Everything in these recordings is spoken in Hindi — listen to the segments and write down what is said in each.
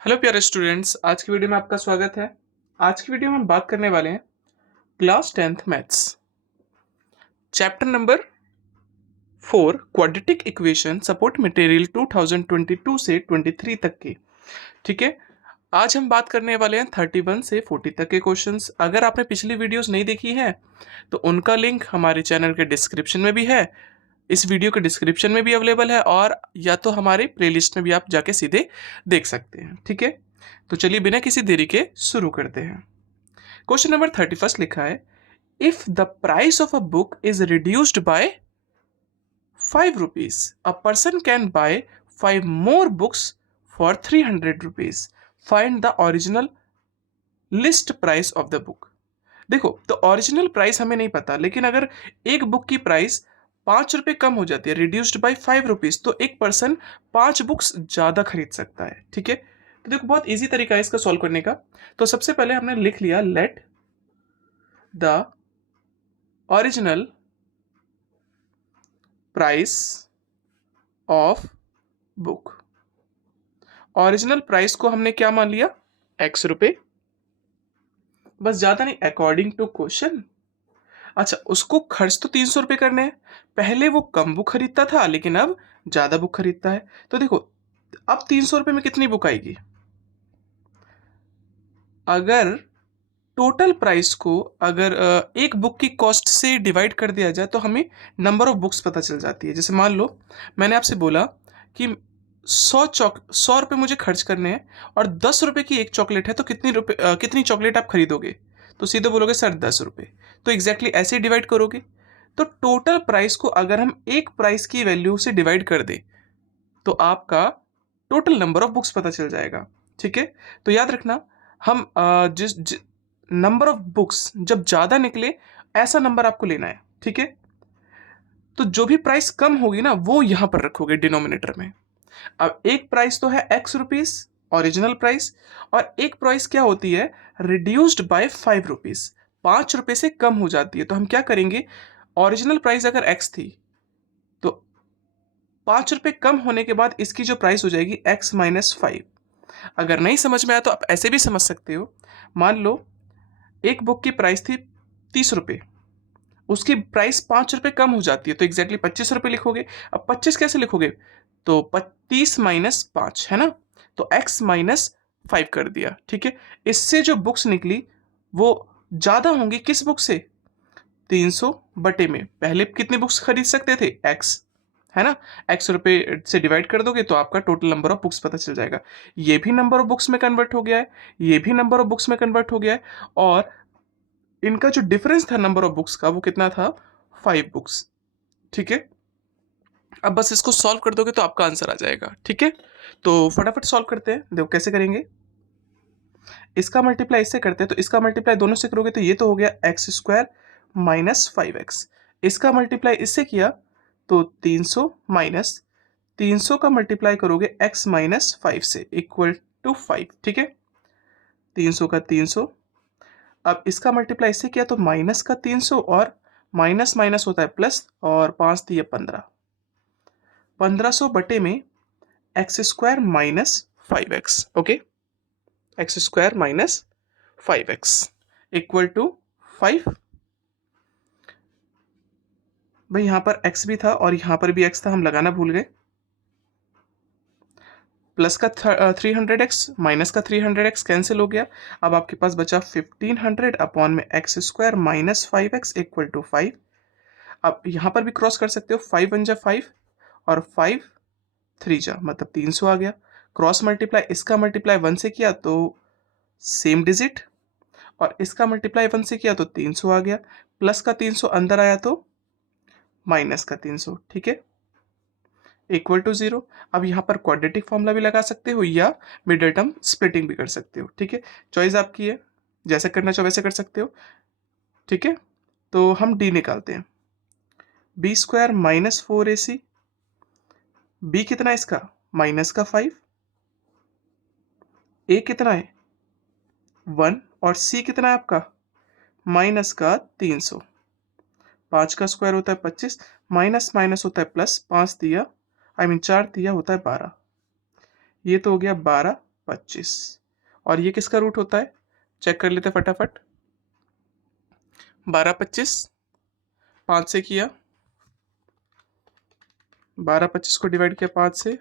हेलो प्यारे स्टूडेंट्स, आज की वीडियो में आपका स्वागत है। आज की वीडियो में हम बात करने वाले हैं class 10th maths chapter number 4 quadratic equation support material 2022 से 23 तक के। ठीक है, आज हम बात करने वाले हैं 31 से 40 तक के क्वेश्चंस। अगर आपने पिछली वीडियोस नहीं देखी है तो उनका लिंक हमारे चैनल के डिस्क्रिप्शन में भी है, इस वीडियो के डिस्क्रिप्शन में भी अवेलेबल है, और या तो हमारे प्लेलिस्ट में भी आप जाके सीधे देख सकते हैं। ठीक है, तो चलिए बिना किसी देरी के शुरू करते हैं। क्वेश्चन नंबर 31 लिखा है, if the price of a book is reduced by 5 rupees a person can buy 5 more books for 300 rupees, find the original list price of the book. देखो, तो ओरिजिनल प्राइस हमें नहीं पता, लेकिन अगर एक बुक की प्राइस 5 रुपए कम हो जाती है, रिड्यूस्ड बाय 5 रुपीज, तो एक पर्सन 5 बुक्स ज्यादा खरीद सकता है। ठीक है, तो देखो बहुत इजी तरीका है इसका सॉल्व करने का। तो सबसे पहले हमने लिख लिया let the original price of book. Original price को हमने क्या मान लिया, x रुपए, बस ज्यादा नहीं, अकॉर्डिंग टू क्वेश्चन। अच्छा, उसको खर्च तो 300 रुपए करने हैं। पहले वो कम बुक खरीदता था लेकिन अब ज्यादा बुक खरीदता है। तो देखो, अब 300 रुपए में कितनी बुक आएगी? अगर टोटल प्राइस को अगर एक बुक की कॉस्ट से डिवाइड कर दिया जाए तो हमें नंबर ऑफ बुक्स पता चल जाती है। जैसे मान लो मैंने आपसे बोला कि 100 रुपये मुझे खर्च करने हैं और 10 रुपए की एक चॉकलेट है, तो कितनी चॉकलेट आप खरीदोगे? तो सीधे बोलोगे सर 10 रुपए। तो एग्जैक्टली ऐसे ही डिवाइड करोगे। तो टोटल प्राइस को अगर हम एक प्राइस की वैल्यू से डिवाइड कर दें तो आपका टोटल नंबर ऑफ बुक्स पता चल जाएगा। ठीक है, तो याद रखना, हम जिस नंबर ऑफ बुक्स जब ज्यादा निकले ऐसा नंबर आपको लेना है। ठीक है, तो जो भी प्राइस कम होगी ना वो यहां पर रखोगे डिनोमिनेटर में। अब एक प्राइस तो है एक्स रुपीज, ओरिजिनल प्राइस, और एक प्राइस क्या होती है, रिड्यूस्ड बाय 5 रुपीज, 5 रुपए से कम हो जाती है। तो हम क्या करेंगे, ओरिजिनल प्राइस अगर एक्स थी तो 5 रुपए कम होने के बाद इसकी जो प्राइस हो जाएगी x-5। अगर नहीं समझ में आया तो आप ऐसे भी समझ सकते हो। मान लो एक बुक की प्राइस थी 30 रुपए, उसकी प्राइस 5 रुपए कम हो जाती है तो एग्जैक्टली 25 रुपए लिखोगे। अब 25 कैसे लिखोगे, तो 30-5 है ना, तो x-5 कर दिया। ठीक है, इससे जो बुक्स निकली वो ज्यादा होंगी किस बुक से, 300 बटे में पहले कितने बुक्स खरीद सकते थे, x, है ना, x रुपए से डिवाइड कर दोगे तो आपका टोटल नंबर ऑफ बुक्स पता चल जाएगा। ये भी नंबर ऑफ बुक्स में कन्वर्ट हो गया है, ये भी नंबर ऑफ बुक्स में कन्वर्ट हो गया है, और इनका जो डिफरेंस था नंबर ऑफ बुक्स का वो कितना था, 5 बुक्स। ठीक है, अब बस इसको सॉल्व कर दोगे तो आपका आंसर आ जाएगा। ठीक है, तो फटाफट सॉल्व करते हैं। देखो कैसे करेंगे, इसका मल्टीप्लाई इससे करते हैं, तो इसका मल्टीप्लाई दोनों से करोगे तो ये तो हो गया x² - 5x। इसका मल्टीप्लाई इससे किया तो 300 माइनस 300 का मल्टीप्लाई करोगे x-5 से इक्वल टू 5। ठीक है, 300 का 300, अब इसका मल्टीप्लाई इससे किया तो माइनस का 300, और माइनस माइनस होता है प्लस, और 5 दिए 15, 1500 बटे में x² - 5x। Okay, x² - 5x equal to 5। भाई यहाँ पर x भी था और यहाँ पर भी x था, हम लगाना भूल गए। प्लस का 300x माइनस का 300x कैंसिल हो गया। अब आपके पास बचा 1500 अपॉन में x² - 5x इक्वल टू 5। अब यहाँ पर भी क्रॉस कर सकते हो, 5 वन जा 5 और 5 3 जा मतलब 300 आ गया। क्रॉस मल्टीप्लाई, इसका मल्टीप्लाई 1 से किया तो सेम डिजिट, और इसका मल्टीप्लाई 1 से किया तो 300 आ गया। प्लस का 300 अंदर आया तो माइनस का 300। ठीक है, इक्वल टू 0। अब यहाँ पर क्वाड्रेटिक फॉर्मूला भी लगा सकते हो या मिडिल टर्म स्प्लिटिंग भी कर सकते हो। ठीक है, चॉइस आपकी है, जैसे करना चाहो वैसे कर सकते हो। ठीक है, तो हम डी निकालते हैं, b² - 4ac, b कितना है इसका, माइनस का 5, a कितना है 1, और c कितना है आपका माइनस का 300। 5 का स्क्वायर होता है 25, माइनस माइनस होता है प्लस, 5 दिया 4 दिया होता है 12, ये तो हो गया 12 25। और ये किसका रूट होता है, चेक कर लेते फटाफट। 12 25 5 से किया, 12 25 को डिवाइड किया 5 से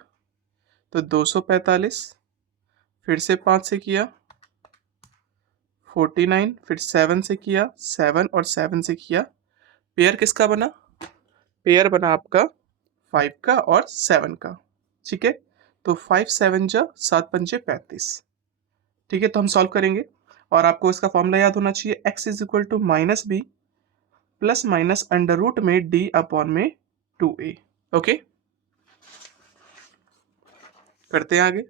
तो 245, फिर से 5 से किया 49, फिर 7 से किया 7 और 7 से किया, पेयर किसका बना, पेयर बना आपका 5 का और 7 का। ठीक है, तो 5 7 जा 7 पंजे 35। ठीक है, तो हम सॉल्व करेंगे और आपको इसका फॉर्मूला याद होना चाहिए, x is equal to minus B plus minus under root में d अपॉन में 2a। ओके, करते हैं आगे।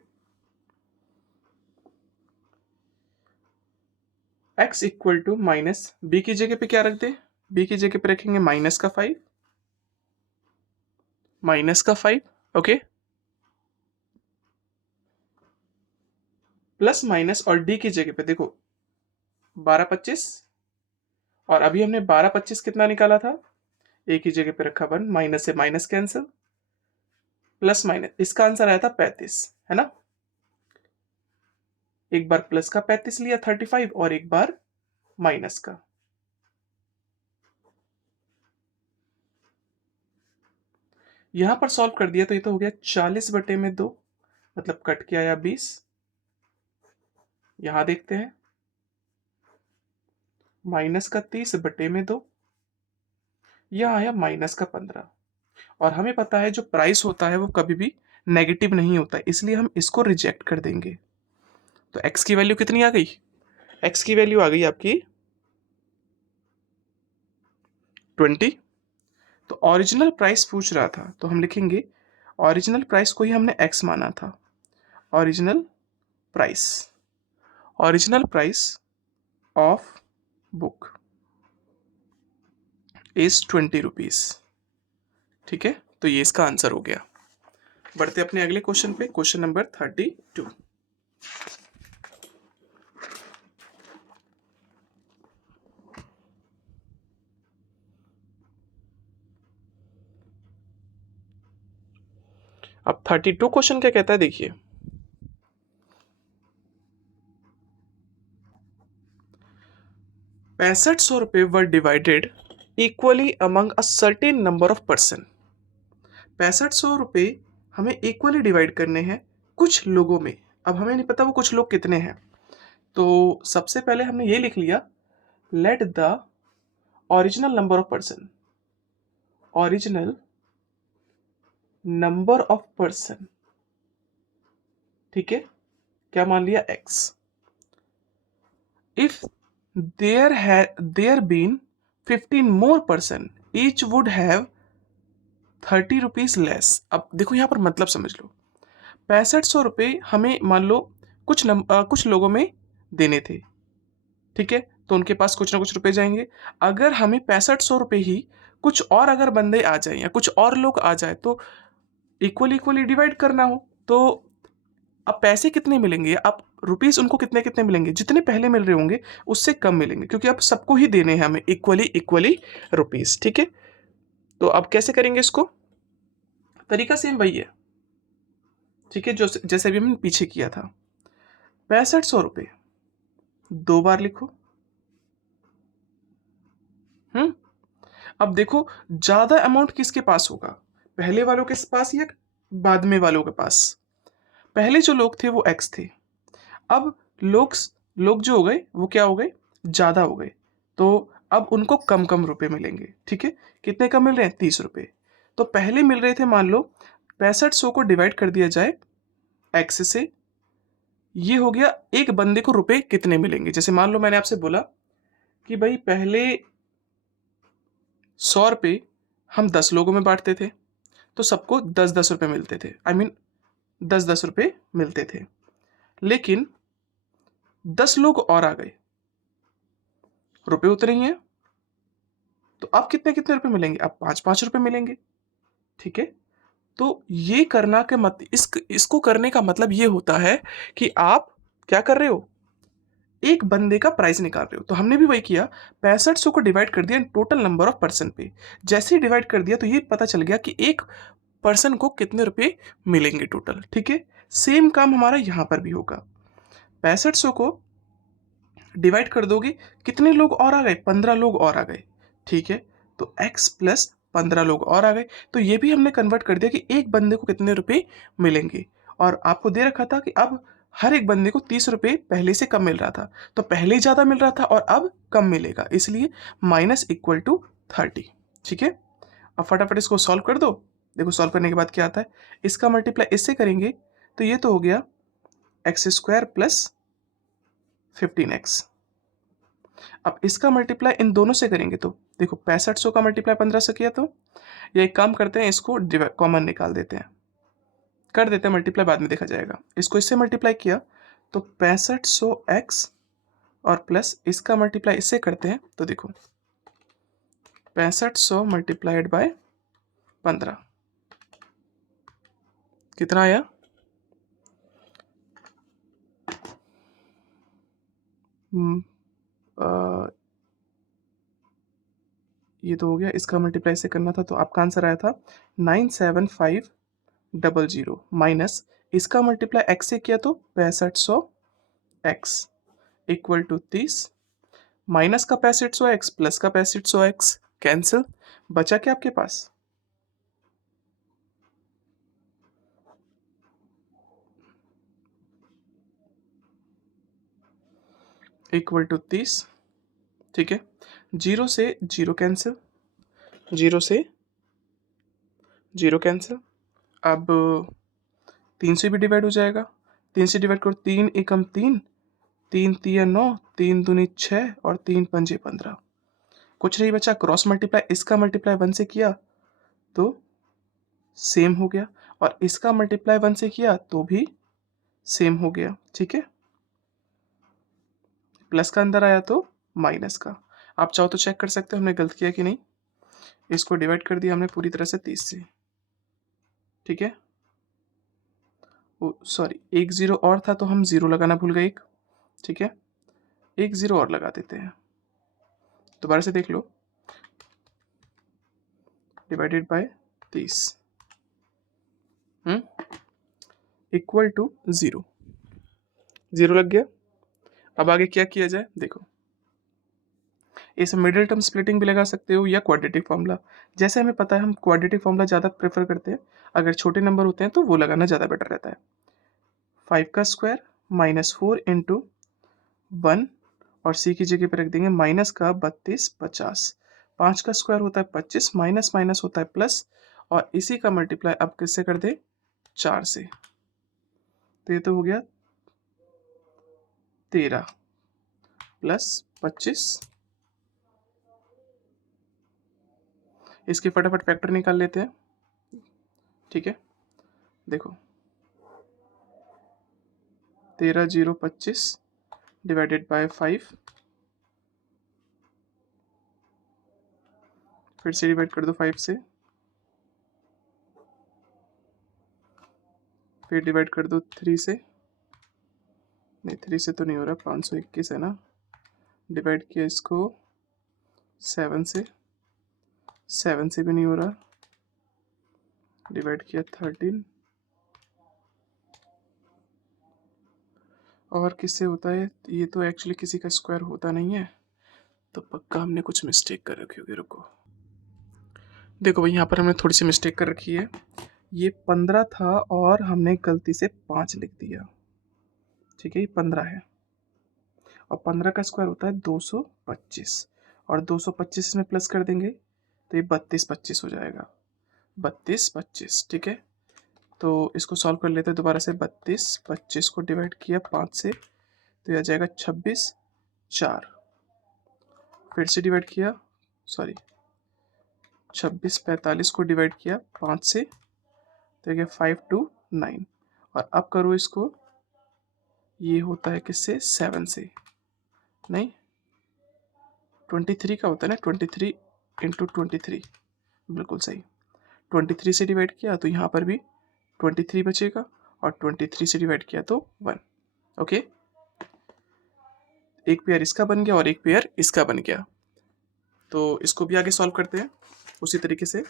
x equal to minus B की जगह पे क्या रख दे, b की जगह पे रखेंगे माइनस का 5, माइनस का 5। ओके, प्लस माइनस और d की जगह पे देखो 12 25, और अभी हमने 12 25 कितना निकाला था, a की जगह पे रखा 1, माइनस से माइनस कैंसिल, प्लस माइनस इसका आंसर आया था 35, है ना। एक बार प्लस का 35 लिया 35 और एक बार माइनस का। यहां पर सॉल्व कर दिया तो ये तो हो गया 40 बटे में 2, मतलब कट के आया 20। यहां देखते हैं माइनस का 30 बटे में 2, यह आया माइनस का 15। और हमें पता है जो प्राइस होता है वो कभी भी नेगेटिव नहीं होता, इसलिए हम इसको रिजेक्ट कर देंगे। तो x की वैल्यू कितनी आ गई, x की वैल्यू आ गई आपकी 20। तो ओरिजिनल प्राइस पूछ रहा था तो हम लिखेंगे ओरिजिनल प्राइस को ही हमने x माना था। Original price, original price of book is 20 rupees. ठीक है, तो ये इसका आंसर हो गया। बढ़ते अपने अगले क्वेश्चन पे, क्वेश्चन नंबर 32। अब 32 क्वेश्चन क्या कहता है देखिए, ₹6500 were divided equally among a certain number of person. ₹6500 हमें इक्वली डिवाइड करने हैं कुछ लोगों में। अब हमें नहीं पता वो कुछ लोग कितने हैं, तो सबसे पहले हमने ये लिख लिया, let the original number of person, original number of person, ठीक है, क्या मान लिया x। If there been 15 more person each would have 30 rupees less. अब देखो यहाँ पर मतलब समझ लो, ₹6500 हमें मान लो कुछ लोगों में देने थे, ठीक है, तो उनके पास कुछ ना कुछ रुपए जाएंगे। अगर हमें ₹6500 ही कुछ और अगर बंदे आ जाए या कुछ और लोग आ जाए तो इक्वली डिवाइड करना हो, तो अब पैसे कितने मिलेंगे, अब रुपीस उनको कितने कितने मिलेंगे, जितने पहले मिल रहे होंगे उससे कम मिलेंगे, क्योंकि अब सबको ही देने हैं हमें इक्वली रुपीस। ठीक है, तो अब कैसे करेंगे इसको, तरीका सेम वही है। ठीक है, जो जैसे अभी हमने पीछे किया था, ₹6500 दो बार लिखो। अब देखो ज्यादा अमाउंट किसके पास होगा, पहले वालों के पास या बाद में वालों के पास। पहले जो लोग थे वो x थे, अब लोग जो हो गए वो क्या हो गए, ज्यादा हो गए, तो अब उनको कम कम रुपए मिलेंगे। ठीक है, कितने कम मिल रहे हैं, 30 रुपए। तो पहले मिल रहे थे, मान लो 6500 को डिवाइड कर दिया जाए x से, ये हो गया एक बंदे को रुपए कितने मिलेंगे। जैसे मान लो मैंने आपसे बोला कि भाई पहले 100 रुपये हम 10 लोगों में बांटते थे तो सबको 10-10 रुपए मिलते थे, आई मीन 10-10 रुपए मिलते थे। लेकिन 10 लोग और आ गए, रुपए उतरे ही हैं, तो अब कितने कितने रुपए मिलेंगे, अब 5-5 रुपए मिलेंगे। ठीक है, तो ये करना के इसको करने का मतलब ये होता है कि आप क्या कर रहे हो, एक बंदे का प्राइस निकाल रहे हो। तो हमने भी वही किया, 6500 को डिवाइड कर दिया टोटल नंबर ऑफ पर्सन पे। जैसे ही डिवाइड कर दिया तो ये पता चल गया कि एक पर्सन को कितने रुपए मिलेंगे टोटल। ठीक है, सेम काम हमारा यहाँ पर भी होगा। 6500 को डिवाइड कर दोगे, कितने लोग और आ गए, 15 लोग और आ गए, ठीक है। तो x प्लस 15 लोग और आ गए, तो ये भी हमने कन्वर्ट कर दिया कि एक बंदे को कितने रुपए मिलेंगे। और आपको दे रखा था कि अब हर एक बंदे को 30 रुपये पहले से कम मिल रहा था, तो पहले ही ज़्यादा मिल रहा था और अब कम मिलेगा, इसलिए माइनस इक्वल टू 30, ठीक है। अब फटाफट इसको सॉल्व कर दो। देखो सॉल्व करने के बाद क्या आता है, इसका मल्टीप्लाई इससे करेंगे तो ये तो हो गया एक्स स्क्वायर प्लस 15x। अब इसका मल्टीप्लाई इन दोनों से करेंगे तो देखो 6500 का मल्टीप्लाई 15 से किया, तो ये एक काम करते हैं, इसको कॉमन निकाल देते हैं, कर देते हैं मल्टीप्लाई, बाद में देखा जाएगा। इसको इससे मल्टीप्लाई किया तो 6500x और प्लस इसका मल्टीप्लाई इससे करते हैं तो देखो 6500 मल्टीप्लाइड बाय 15 कितना आया, ये तो हो गया, इसका मल्टीप्लाई से करना था तो आपका आंसर आया था 97500 माइनस इसका मल्टीप्लाई x से किया तो 6500x इक्वल टू 30 माइनस का 6500x प्लस का 6500x कैंसिल, बचा क्या आपके पास, इक्वल टू 30, ठीक है। जीरो से जीरो कैंसिल, जीरो से जीरो कैंसिल, अब 3 से भी डिवाइड हो जाएगा, 3 से डिवाइड करो, 3 एकम 3, 3 तिया 9, 3 दूनी 6 और 3 पंजे 15, कुछ नहीं बचा, क्रॉस मल्टीप्लाई इसका मल्टीप्लाई 1 से किया तो सेम हो गया और इसका मल्टीप्लाई 1 से किया तो भी सेम हो गया, ठीक है। प्लस का अंदर आया तो माइनस का, आप चाहो तो चेक कर सकते हो हमने गलत किया कि नहीं। इसको डिवाइड कर दिया हमने पूरी तरह से 30 से, ठीक है। सॉरी, एक जीरो और था तो हम जीरो लगाना भूल गए एक, ठीक है, एक जीरो और लगा देते हैं, दोबारा से देख लो, divided by 30 equal to zero, zero लग गया। अब आगे क्या किया जाए देखो, इस मिडिल टर्म स्प्लिटिंग भी लगा सकते हो या क्वाड्रेटिक फॉर्मूला, जैसे हमें पता है हम क्वाड्रेटिक फॉर्मूला ज़्यादा प्रेफर करते हैं, अगर छोटे नंबर होते हैं तो वो लगाना ज़्यादा बेटर रहता है। 5 का स्क्वायर माइनस 4 इंटू 1 और सी की जगह पर रख देंगे माइनस का 32 50, 5 का स्क्वायर होता है 25, माइनस माइनस होता है प्लस, और इसी का मल्टीप्लाई अब किससे कर दे, 4 से, तो ये तो हो गया 13 प्लस 25, इसके फटाफट फैक्टर निकाल लेते हैं, ठीक है। देखो 13 0 25 डिवाइडेड बाय 5, फिर से डिवाइड कर दो 5 से, फिर डिवाइड कर दो 3 से, नहीं 3 से तो नहीं हो रहा, 521 है ना, डिवाइड किया इसको 7 से, 7 से भी नहीं हो रहा, डिवाइड किया 13, और किससे होता है, ये तो एक्चुअली किसी का स्क्वायर होता नहीं है, तो पक्का हमने कुछ मिस्टेक कर रखी होगी, रुको देखो भाई यहाँ पर हमने थोड़ी सी मिस्टेक कर रखी है, ये 15 था और हमने गलती से 5 लिख दिया, ठीक है, ये 15 है और 15 का स्क्वायर होता है 225 और 225 में प्लस कर देंगे तो ये 32 25 हो जाएगा, 32 25, ठीक है। तो इसको सॉल्व कर लेते हैं दोबारा से, 32 25 को डिवाइड किया 5 से तो ये आ जाएगा 26 4, फिर से डिवाइड किया, सॉरी 26 45 को डिवाइड किया 5 से तो ये 5 2 9, और अब करो इसको, ये होता है किससे, 7 से, नहीं 23 का होता है ना, 23 इंटू 23, बिल्कुल सही, 23 से डिवाइड किया तो यहाँ पर भी 23 बचेगा और 23 से डिवाइड किया तो 1, ओके, एक पेयर इसका बन गया और एक पेयर इसका बन गया। तो इसको भी आगे सॉल्व करते हैं उसी तरीके से।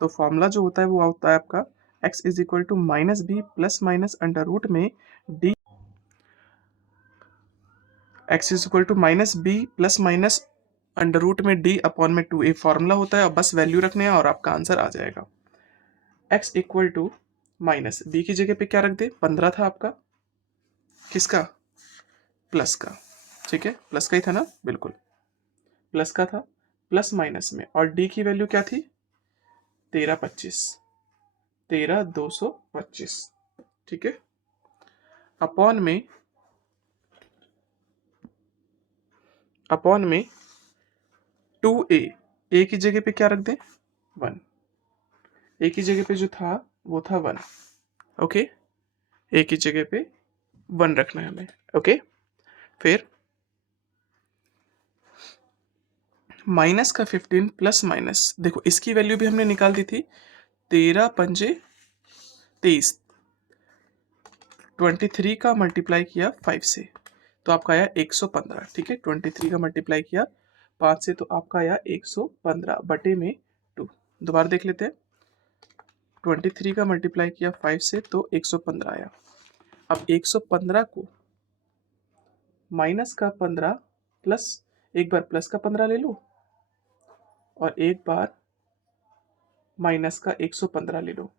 तो फॉर्मूला जो होता है वो होता है आपका x is equal to minus B plus minus under root में D, x is equal to minus B plus minus under root में डी अपॉन में 2a फॉर्मूला होता है, और बस वैल्यू रखने हैं और आपका आंसर आ जाएगा। x equal to minus B की जगह पे क्या रख दे, 15 था आपका, किसका, प्लस का, ठीक है, प्लस का ही था ना, बिल्कुल प्लस का था, प्लस माइनस में, और डी की वैल्यू क्या थी, 13,225, ठीक है, अपॉन में 2a, a की जगह पे क्या रख दें, 1, a की जगह पे जो था वो था 1, ओके, a की जगह पे 1 रखना है हमें, ओके। फिर माइनस का 15 प्लस माइनस, देखो इसकी वैल्यू भी हमने निकाल दी थी, 13 पंजे 23, 23 का मल्टीप्लाई किया 5 से तो आपका आया 115, ठीक है, 23 का मल्टीप्लाई किया 5 से तो आपका आया 115 बटे में 2। दोबारा देख लेते हैं, 23 का मल्टीप्लाई किया 5 से तो 115 आया। अब 115 को माइनस का 15 प्लस, एक बार प्लस का 15 ले लो और एक बार माइनस का 115 ले लो,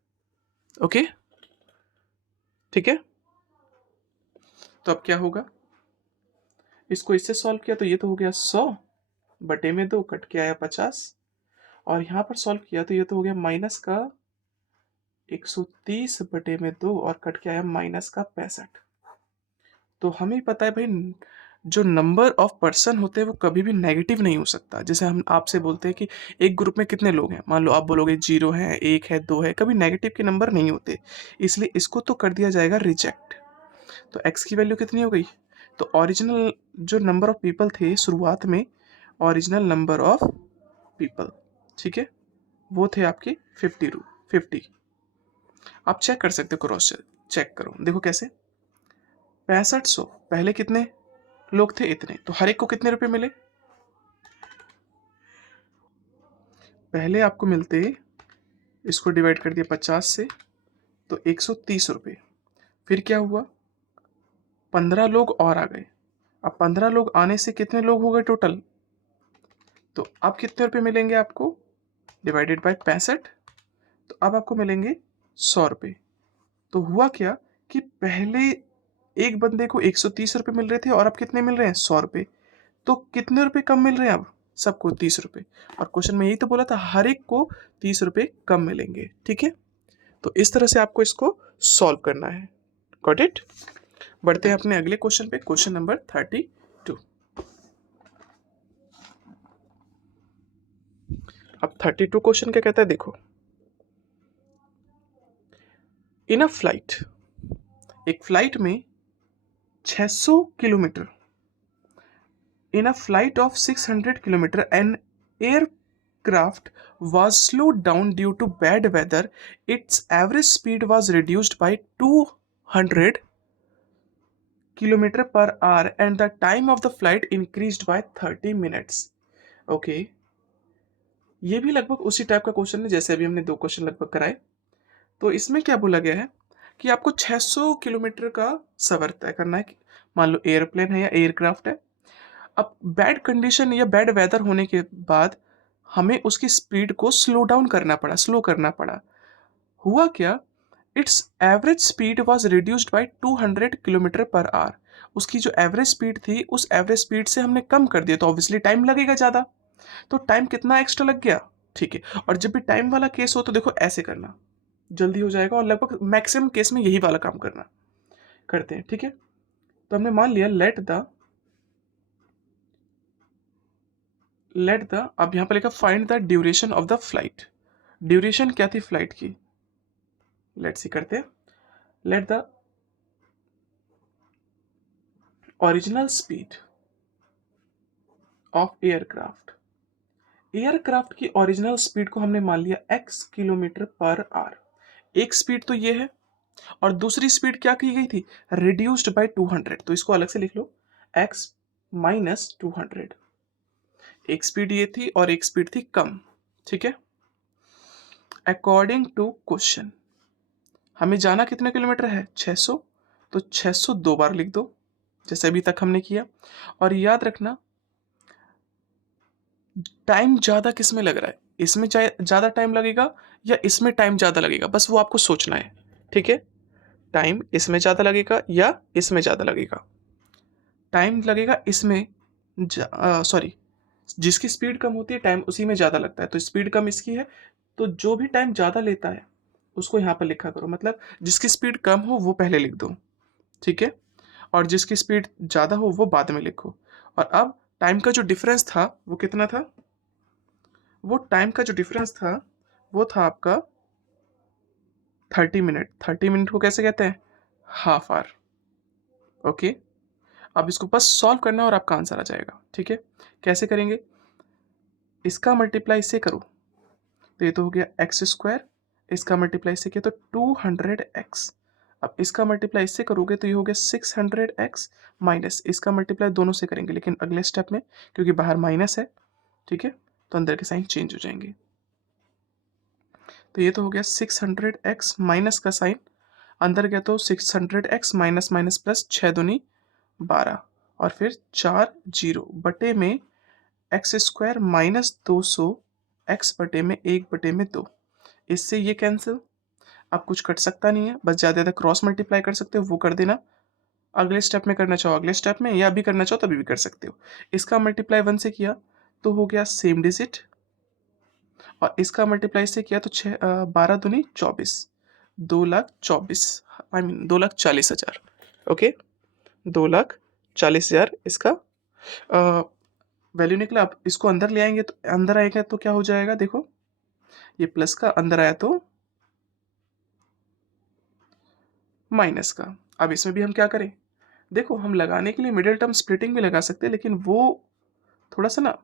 ओके, ठीक है। तो अब क्या होगा, इसको इससे सॉल्व किया तो ये तो हो गया 100 बटे में 2, कट के आया 50, और यहाँ पर सॉल्व किया तो ये तो हो गया माइनस का 130 बटे में 2 और कट के आया माइनस का 65। तो हमें पता है भाई, जो नंबर ऑफ पर्सन होते हैं वो कभी भी नेगेटिव नहीं हो सकता। जैसे हम आपसे बोलते हैं कि एक ग्रुप में कितने लोग हैं, मान लो आप बोलोगे 0 है, 1 है, 2 है, कभी नेगेटिव के नंबर नहीं होते, इसलिए इसको तो कर दिया जाएगा रिजेक्ट। तो x की वैल्यू कितनी हो गई, तो ओरिजिनल जो नंबर ऑफ पीपल थे शुरुआत में, ओरिजिनल नंबर ऑफ पीपल, ठीक है, वो थे आपके 50। आप चेक कर सकते हो, क्रॉस चेक करो, देखो कैसे, 6500 पहले कितने लोग थे, इतने, तो हर एक को कितने रुपए मिले, पहले आपको मिलते, इसको डिवाइड कर दिया 50 से तो 130 रुपये। फिर क्या हुआ, 15 लोग और आ गए, अब 15 लोग आने से कितने लोग हो गए टोटल, तो अब कितने रुपए मिलेंगे आपको, डिवाइडेड बाय 65, तो अब आपको मिलेंगे 100 रुपये। तो हुआ क्या कि पहले एक बंदे को 130 रुपये मिल रहे थे और अब कितने मिल रहे हैं, 100 रुपये, तो कितने रुपए कम मिल रहे हैं अब, सबको 30 रुपये, और क्वेश्चन में यही तो बोला था हर एक को 30 रुपये कम मिलेंगे, ठीक है। तो इस तरह से आपको इसको सॉल्व करना है, गॉट इट। बढ़ते हैं अपने अगले क्वेश्चन पे, क्वेश्चन नंबर 32। अब 32 क्वेश्चन क्या कहता है, देखो, इन अ फ्लाइट, एक फ्लाइट में 600 kilometre, in a flight of 600 kilometre an aircraft was slowed down due to bad weather. Its average speed was reduced by 200 km per hour and the time of the flight increased by 30 minutes. Okay, ये भी लगभग उसी टाइप का क्वेश्चन है जैसे अभी हमने दो क्वेश्चन लगभग कराए। तो इसमें क्या बोला गया है कि आपको 600 किलोमीटर का सफर तय करना है, मान लो एयरप्लेन है या एयरक्राफ्ट है। अब बैड कंडीशन या बैड वेदर होने के बाद हमें उसकी स्पीड को स्लो डाउन करना पड़ा, स्लो करना पड़ा। हुआ क्या, it's average speed was reduced by 200 kilometre per our. उसकी जो एवरेज स्पीड थी उस एवरेज स्पीड से हमने कम कर दिया, तो ऑब्वियसली टाइम लगेगा ज़्यादा। तो टाइम कितना एक्स्ट्रा लग गया, ठीक है। और जब भी टाइम वाला केस हो तो देखो ऐसे करना, जल्दी हो जाएगा, और लगभग मैक्सिमम केस में यही वाला काम करना करते हैं, ठीक है। तो हमने मान लिया अब यहां पर लिखा find the duration of the flight. Duration क्या थी फ्लाइट की, लेट्स सी करते हैं। Let the original speed of aircraft, aircraft की ओरिजिनल स्पीड को हमने मान लिया x किलोमीटर पर आवर। एक स्पीड तो ये है और दूसरी स्पीड क्या की गई थी, रिड्यूस्ड बाय 200, तो इसको अलग से लिख लो, x माइनस 200। एक स्पीड ये थी और एक स्पीड थी कम, ठीक है। अकॉर्डिंग टू क्वेश्चन, हमें जाना कितने किलोमीटर है, 600, तो 600 दो बार लिख दो जैसे अभी तक हमने किया। और याद रखना टाइम ज़्यादा किस में लग रहा है, इसमें ज़्यादा टाइम लगेगा या इसमें टाइम ज़्यादा लगेगा, बस वो आपको सोचना है। ठीक है, टाइम इसमें ज़्यादा लगेगा या इसमें ज़्यादा लगेगा। टाइम लगेगा इसमें, सॉरी, जिसकी स्पीड कम होती है टाइम उसी में ज़्यादा लगता है, तो स्पीड कम इसकी है, तो जो भी टाइम ज़्यादा लेता है उसको यहाँ पर लिखा करो, मतलब जिसकी स्पीड कम हो वो पहले लिख दो। ठीक है, और जिसकी स्पीड ज़्यादा हो वो बाद में लिखो। और अब टाइम का जो डिफरेंस था वो कितना था, वो टाइम का जो डिफरेंस था वो था आपका 30 मिनट। 30 मिनट को कैसे कहते हैं, हाफ आवर। ओके, अब इसको बस सॉल्व करना है और आपका आंसर आ जाएगा। ठीक है, कैसे करेंगे, इसका मल्टीप्लाई इससे करो तो ये तो हो गया एक्स स्क्वायर, इसका मल्टीप्लाई इससे किया तो 200x। अब इसका मल्टीप्लाई इससे करोगे तो ये हो गया 600x, माइनस इसका मल्टीप्लाई दोनों से करेंगे लेकिन अगले स्टेप में, क्योंकि बाहर माइनस है। ठीक है, तो अंदर के साइन चेंज हो जाएंगे। तो ये तो हो गया 600x, माइनस का साइन अंदर गया तो 600x माइनस माइनस प्लस, 6 दूनी 12, और फिर 4 जीरो बटे में एक्स स्क्वायर माइनस 200 एक्स बटे में 1/2। इससे ये कैंसिल, अब कुछ कट सकता नहीं है, बस ज़्यादा ज़्यादा क्रॉस मल्टीप्लाई कर सकते हो वो कर देना। अगले स्टेप में करना चाहो अगले स्टेप में, या अभी करना चाहो तभी भी कर सकते हो। इसका मल्टीप्लाई 1 से किया तो हो गया सेम डिजिट, और इसका मल्टीप्लाई से किया तो 12 दूनी 24, 2,24,000, आई मीन 2,40,000। ओके, 2,40,000 इसका वैल्यू निकला। अब इसको अंदर ले आएंगे तो अंदर आएगा तो क्या हो जाएगा, देखो ये प्लस का अंदर आया तो माइनस का। अब इसमें भी हम क्या करें, देखो हम लगाने के लिए मिडिल टर्म स्प्लिटिंग भी लगा सकते हैं, लेकिन वो थोड़ा सा ना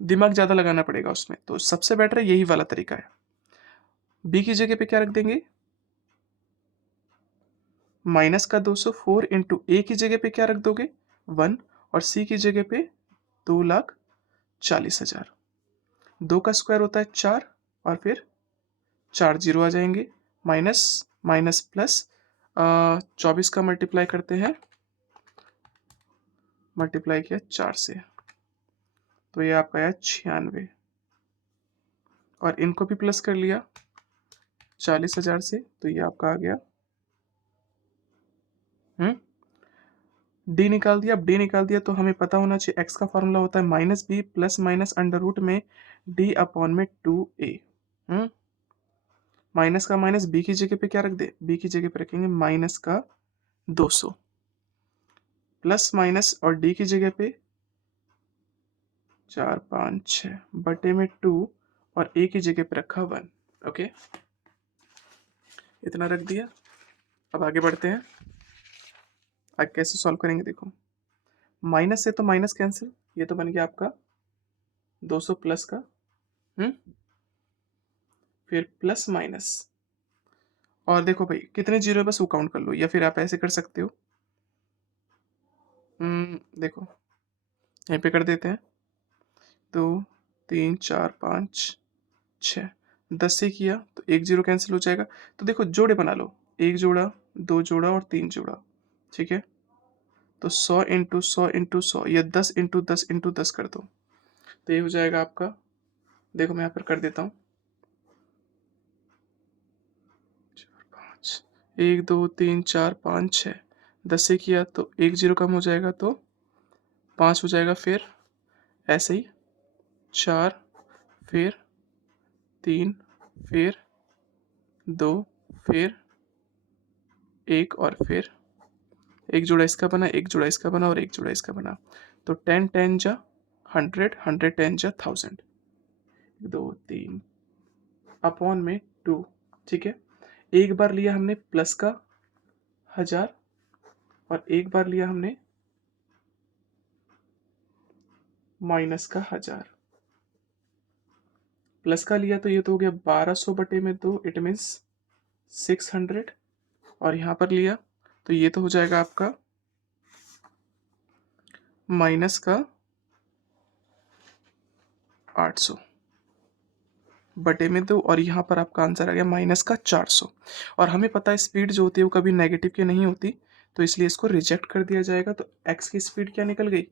दिमाग ज़्यादा लगाना पड़ेगा उसमें, तो सबसे बेटर है यही वाला तरीका है। बी की जगह पे क्या रख देंगे, माइनस का 204 इंटू ए की जगह पे क्या रख दोगे 1, और सी की जगह पे 2,40,000। 2 का स्क्वायर होता है 4, और फिर 4 जीरो आ जाएंगे, माइनस माइनस प्लस, 24 का मल्टीप्लाई करते हैं, मल्टीप्लाई किया 4 से तो ये आपका आया 96, और इनको भी प्लस कर लिया 40,000 से तो ये आपका आ गया डी निकाल दिया। अब डी निकाल दिया तो हमें पता होना चाहिए एक्स का फॉर्मूला होता है minus B plus minus under root में डी अपॉन में 2a। माइनस का माइनस बी की जगह पे क्या रख दे, बी की जगह पे रखेंगे माइनस का 200, प्लस माइनस और डी की जगह पे 4, 5, 6 बटे में 2, और ए की जगह पे रखा 1। ओके, इतना रख दिया। अब आगे बढ़ते हैं, आगे कैसे सॉल्व करेंगे, देखो माइनस से तो माइनस कैंसिल, ये तो बन गया आपका 200 प्लस का, फिर प्लस माइनस, और देखो भाई कितने जीरो है बस वो काउंट कर लो, या फिर आप ऐसे कर सकते हो, देखो यहीं पे कर देते हैं, 2, 3, 4, 5, 6, 10 से किया तो एक जीरो कैंसिल हो जाएगा। तो देखो जोड़े बना लो, एक जोड़ा, दो जोड़ा और तीन जोड़ा। ठीक है, तो 100 इंटू 100 या 10 इंटू 10 कर दो, तो ये हो जाएगा आपका, देखो मैं यहाँ पर कर देता हूँ, 1, 2, 3, 4, 5, 6, 10 से किया तो एक जीरो कम हो जाएगा तो 5 हो जाएगा, फिर ऐसे ही 4, फिर 3, फिर 2, फिर 1, और फिर एक जोड़ा इसका बना, एक जोड़ा इसका बना और एक जोड़ा इसका बना, तो 10 10 जा 100, 100 10 जा 1000, 2, 3 अपॉन में 2। ठीक है, एक बार लिया हमने प्लस का 1000, और एक बार लिया हमने माइनस का 1000। प्लस का लिया तो ये तो हो गया 1200 बटे में 2, इट मीन्स 600, और यहाँ पर लिया तो ये तो हो जाएगा आपका माइनस का 800। बटे में 2 और यहाँ पर आपका आंसर आ गया माइनस का 400। और हमें पता है स्पीड जो होती है वो कभी नेगेटिव की नहीं होती, तो इसलिए इसको रिजेक्ट कर दिया जाएगा। तो एक्स की स्पीड क्या निकल गई?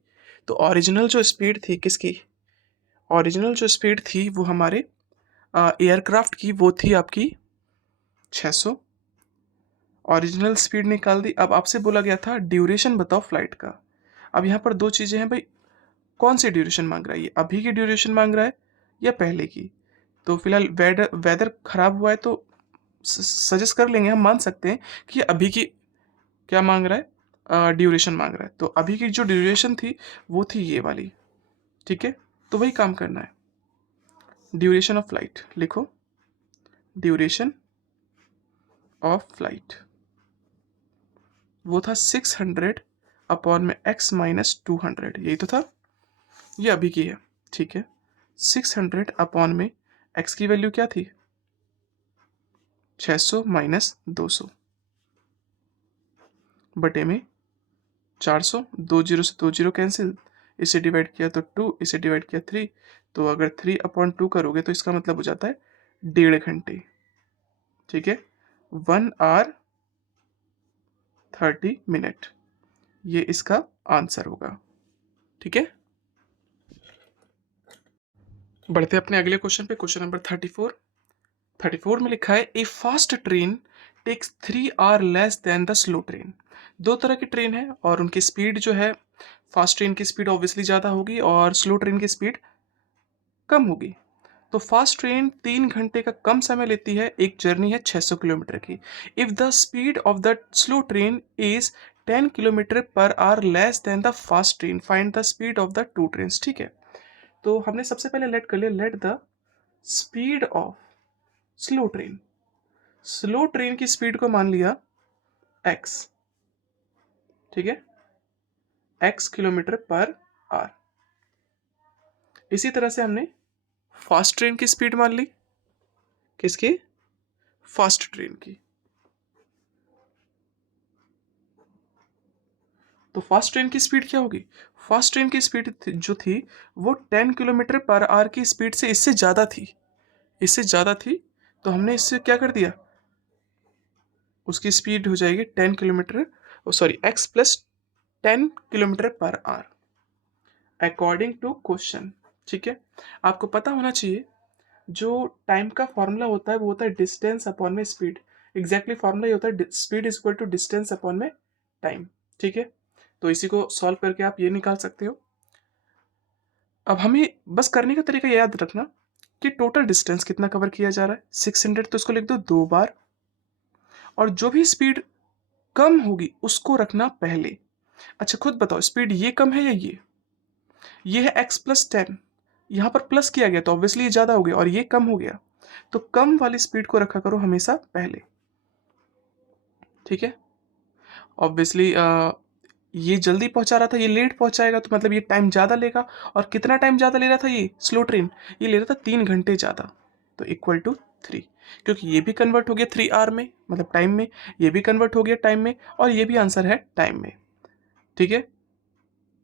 तो ओरिजिनल जो स्पीड थी किसकी? ओरिजिनल जो स्पीड थी वो हमारे एयरक्राफ्ट की, वो थी आपकी 600। ओरिजिनल स्पीड निकाल दी। अब आपसे बोला गया था ड्यूरेशन बताओ फ्लाइट का। अब यहाँ पर दो चीज़ें हैं भाई, कौन सी ड्यूरेशन मांग रहा है? ये अभी की ड्यूरेशन मांग रहा है या पहले की? तो फिलहाल वेदर वेदर खराब हुआ है तो सजेस्ट कर लेंगे, हम मान सकते हैं कि ये अभी की क्या मांग रहा है, ड्यूरेशन मांग रहा है। तो अभी की जो ड्यूरेशन थी वो थी ये वाली, ठीक है। तो वही काम करना है। ड्यूरेशन ऑफ फ्लाइट लिखो, ड्यूरेशन ऑफ फ्लाइट वो था 600 अपॉन में x माइनस 200, यही तो था। ये अभी की है, ठीक है। 600 अपॉन में x की वैल्यू क्या थी? 600 माइनस 200 बटे में 400। 2 जीरो से 2 जीरो कैंसिल, इसे डिवाइड किया तो 2, इसे डिवाइड किया 3। तो अगर 3/2 करोगे तो इसका मतलब हो जाता है 1.5 घंटे, ठीक है। 1 आवर 30 मिनट, ये इसका आंसर होगा, ठीक है। बढ़ते अपने अगले क्वेश्चन पे, क्वेश्चन नंबर 34 में लिखा है a fast train takes 3 hour less than the slow train. दो तरह की ट्रेन है और उनकी स्पीड जो है, फास्ट ट्रेन की स्पीड ऑब्वियसली ज़्यादा होगी और स्लो ट्रेन की स्पीड कम होगी। तो फास्ट ट्रेन 3 घंटे का कम समय लेती है, एक जर्नी है 600 किलोमीटर की। If the speed of the slow train is 10 kilometre per our less than the fast train, find the speed of the two train, ठीक है। तो हमने सबसे पहले लेट कर लिया, let the speed of slow train. Slow train की स्पीड को मान लिया x, ठीक है, x किलोमीटर पर आवर। इसी तरह से हमने फास्ट ट्रेन की स्पीड मान ली, किसकी? फास्ट ट्रेन की। तो फास्ट ट्रेन की स्पीड क्या होगी? फास्ट ट्रेन की स्पीड जो थी वो 10 किलोमीटर पर आवर की स्पीड से इससे ज़्यादा थी, इससे ज़्यादा थी। तो हमने इससे क्या कर दिया, उसकी स्पीड हो जाएगी 10 kilometre, sorry x plus 10 kilometre per hour according to question, ठीक है। आपको पता होना चाहिए जो टाइम का फॉर्मूला होता है वो होता है डिस्टेंस अपॉन में स्पीड। एग्जैक्टली फॉर्मूला ये होता है speed is equal to distance upon में टाइम, ठीक है। तो इसी को सॉल्व करके आप ये निकाल सकते हो। अब हमें बस करने का तरीका याद रखना कि टोटल डिस्टेंस कितना कवर किया जा रहा है, 600, तो इसको लिख दो 2 बार, और जो भी स्पीड कम होगी उसको रखना पहले। अच्छा खुद बताओ स्पीड ये कम है या ये है x प्लस 10, यहाँ पर प्लस किया गया तो ऑब्वियसली ये ज़्यादा हो गया और ये कम हो गया, तो कम वाली स्पीड को रखा करो हमेशा पहले, ठीक है। ऑब्वियसली ये जल्दी पहुंचा रहा था, ये लेट पहुंचाएगा तो मतलब ये टाइम ज़्यादा लेगा। और कितना टाइम ज़्यादा ले रहा था ये स्लो ट्रेन? ये ले रहा था 3 घंटे ज़्यादा, तो इक्वल टू 3, क्योंकि ये भी कन्वर्ट हो गया 3 आवर में, मतलब टाइम में, ये भी कन्वर्ट हो गया टाइम में, और ये भी आंसर है टाइम में, ठीक है।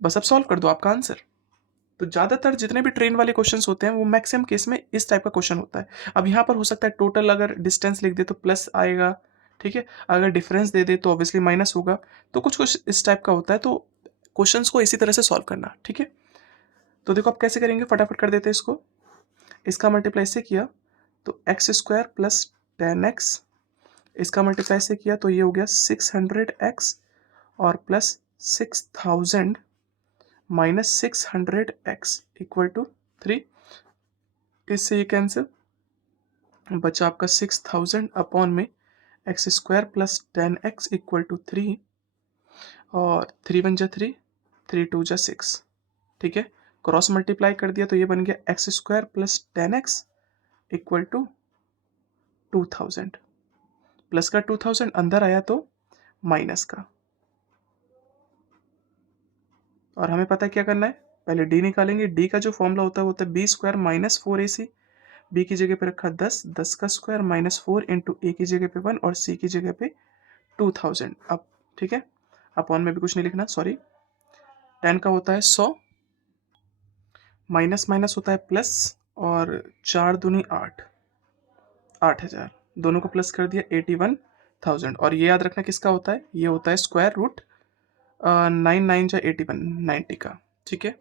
बस अब सॉल्व कर दो आपका आंसर। तो ज़्यादातर जितने भी ट्रेन वाले क्वेश्चंस होते हैं वो मैक्सिमम केस में इस टाइप का क्वेश्चन होता है। अब यहाँ पर हो सकता है टोटल अगर डिस्टेंस लिख दे तो प्लस आएगा, ठीक है, अगर डिफरेंस दे दे तो ऑब्वियसली माइनस होगा। तो कुछ कुछ इस टाइप का होता है, तो क्वेश्चंस को इसी तरह से सॉल्व करना, ठीक है। तो देखो आप कैसे करेंगे, फटाफट कर देते हैं इसको। इसका मल्टीप्लाई से किया तो x² प्लस 10x, इसका मल्टीप्लाई से किया तो ये हो गया 600x और plus 6000 minus 600x equal to 3। इससे ये कैंसिल, बचा आपका 6000 अपॉन में x² plus 10x equal to 3, और 3 1 जा 3, 3 2 जा 6, ठीक है। क्रॉस मल्टीप्लाई कर दिया तो ये बन गया x² plus 10x equal to 2000, plus का 2000 अंदर आया तो माइनस का, और हमें पता है क्या करना है, पहले d निकालेंगे। d का जो फॉर्मूला होता है वो होता है b² माइनस 4ac। b की जगह पे रखा 10, 10 का स्क्वायर माइनस 4 इंटू a की जगह पे 1 और c की जगह पे 2000। अब ठीक है, अपॉन में भी कुछ नहीं लिखना, सॉरी। 10 का होता है 100, माइनस माइनस होता है प्लस, और 4 दूनी 8, 8,000, दोनों को प्लस कर दिया 81,000। और ये याद रखना किसका होता है, ये होता है स्क्वायर रूट 9 9 जा 81, 90 का। ठीक है,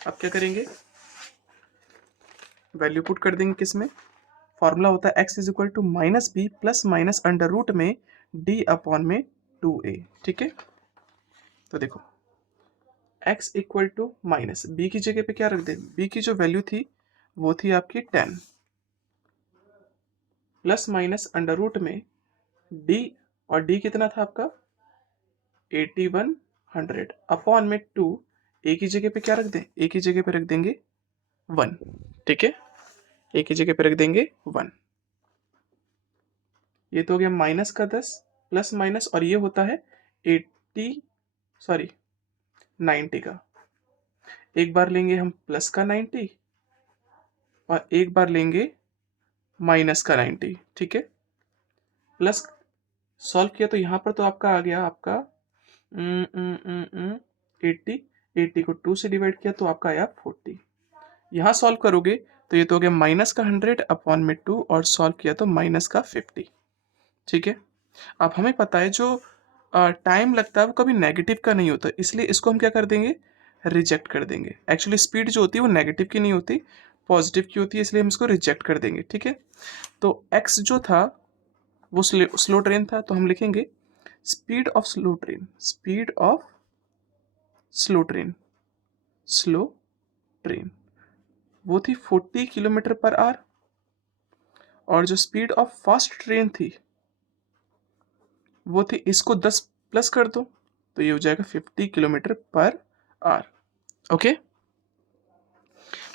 अब क्या करेंगे, वैल्यू पुट कर देंगे किस में, फॉर्मूला होता है x is equal to minus B plus minus under root में d अपॉन में 2a। ठीक है, तो देखो x equal to minus B की जगह पे क्या रख दें, b की जो वैल्यू थी वो थी आपकी 10 प्लस माइनस अंडर रूट में d, और d कितना था आपका 8100 अपॉन में 2, a की जगह पे क्या रख दें, a की जगह पे रख देंगे 1। ठीक है, a की जगह पे रख देंगे 1। ये तो हो गया माइनस का 10 प्लस माइनस, और ये होता है 90 का। एक बार लेंगे हम प्लस का 90 और एक बार लेंगे माइनस का 90। ठीक है, प्लस सॉल्व किया तो यहाँ पर तो आपका आ गया आपका 80, 80 को 2 से डिवाइड किया तो आपका आया 40। यहाँ सॉल्व करोगे तो ये तो हो गया माइनस का 100 अपॉन में 2, और सॉल्व किया तो माइनस का 50। ठीक है, अब हमें पता है जो टाइम लगता है वो कभी नेगेटिव का नहीं होता, इसलिए इसको हम क्या कर देंगे, रिजेक्ट कर देंगे। एक्चुअली स्पीड जो होती है वो नेगेटिव की नहीं होती, पॉजिटिव की होती है, इसलिए हम इसको रिजेक्ट कर देंगे। ठीक है, तो x जो था वो स्लो ट्रेन था, तो हम लिखेंगे speed of slow train, speed of slow train, slow train वो थी 40 किलोमीटर पर आवर, और जो स्पीड ऑफ फास्ट ट्रेन थी वो थी, इसको 10 प्लस कर दो तो ये हो जाएगा 50 किलोमीटर पर आवर। ओके,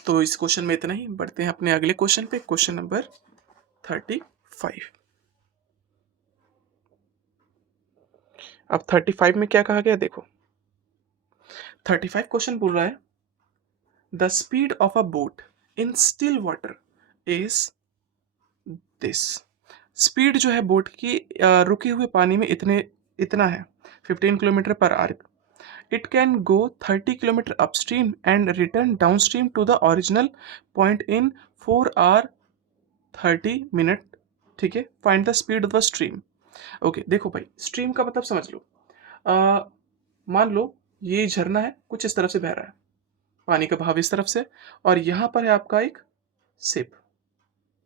तो इस क्वेश्चन में इतना ही, बढ़ते हैं अपने अगले क्वेश्चन पे, क्वेश्चन नंबर 35। अब 35 में क्या कहा गया देखो, 35 क्वेश्चन बोल रहा है the speed of a boat in still water is this. Speed जो है बोट की रुके हुए पानी में इतना है 15 kilometre per hour. It can go 30 kilometre upstream and return downstream to the original point in 4 hour 30 minute. ठीक है, find the speed of the stream. Okay, देखो भाई स्ट्रीम का मतलब समझ लो, मान लो ये झरना है, कुछ इस तरफ से बह रहा है, पानी का बहाव इस तरफ से, और यहाँ पर है आपका एक शिप,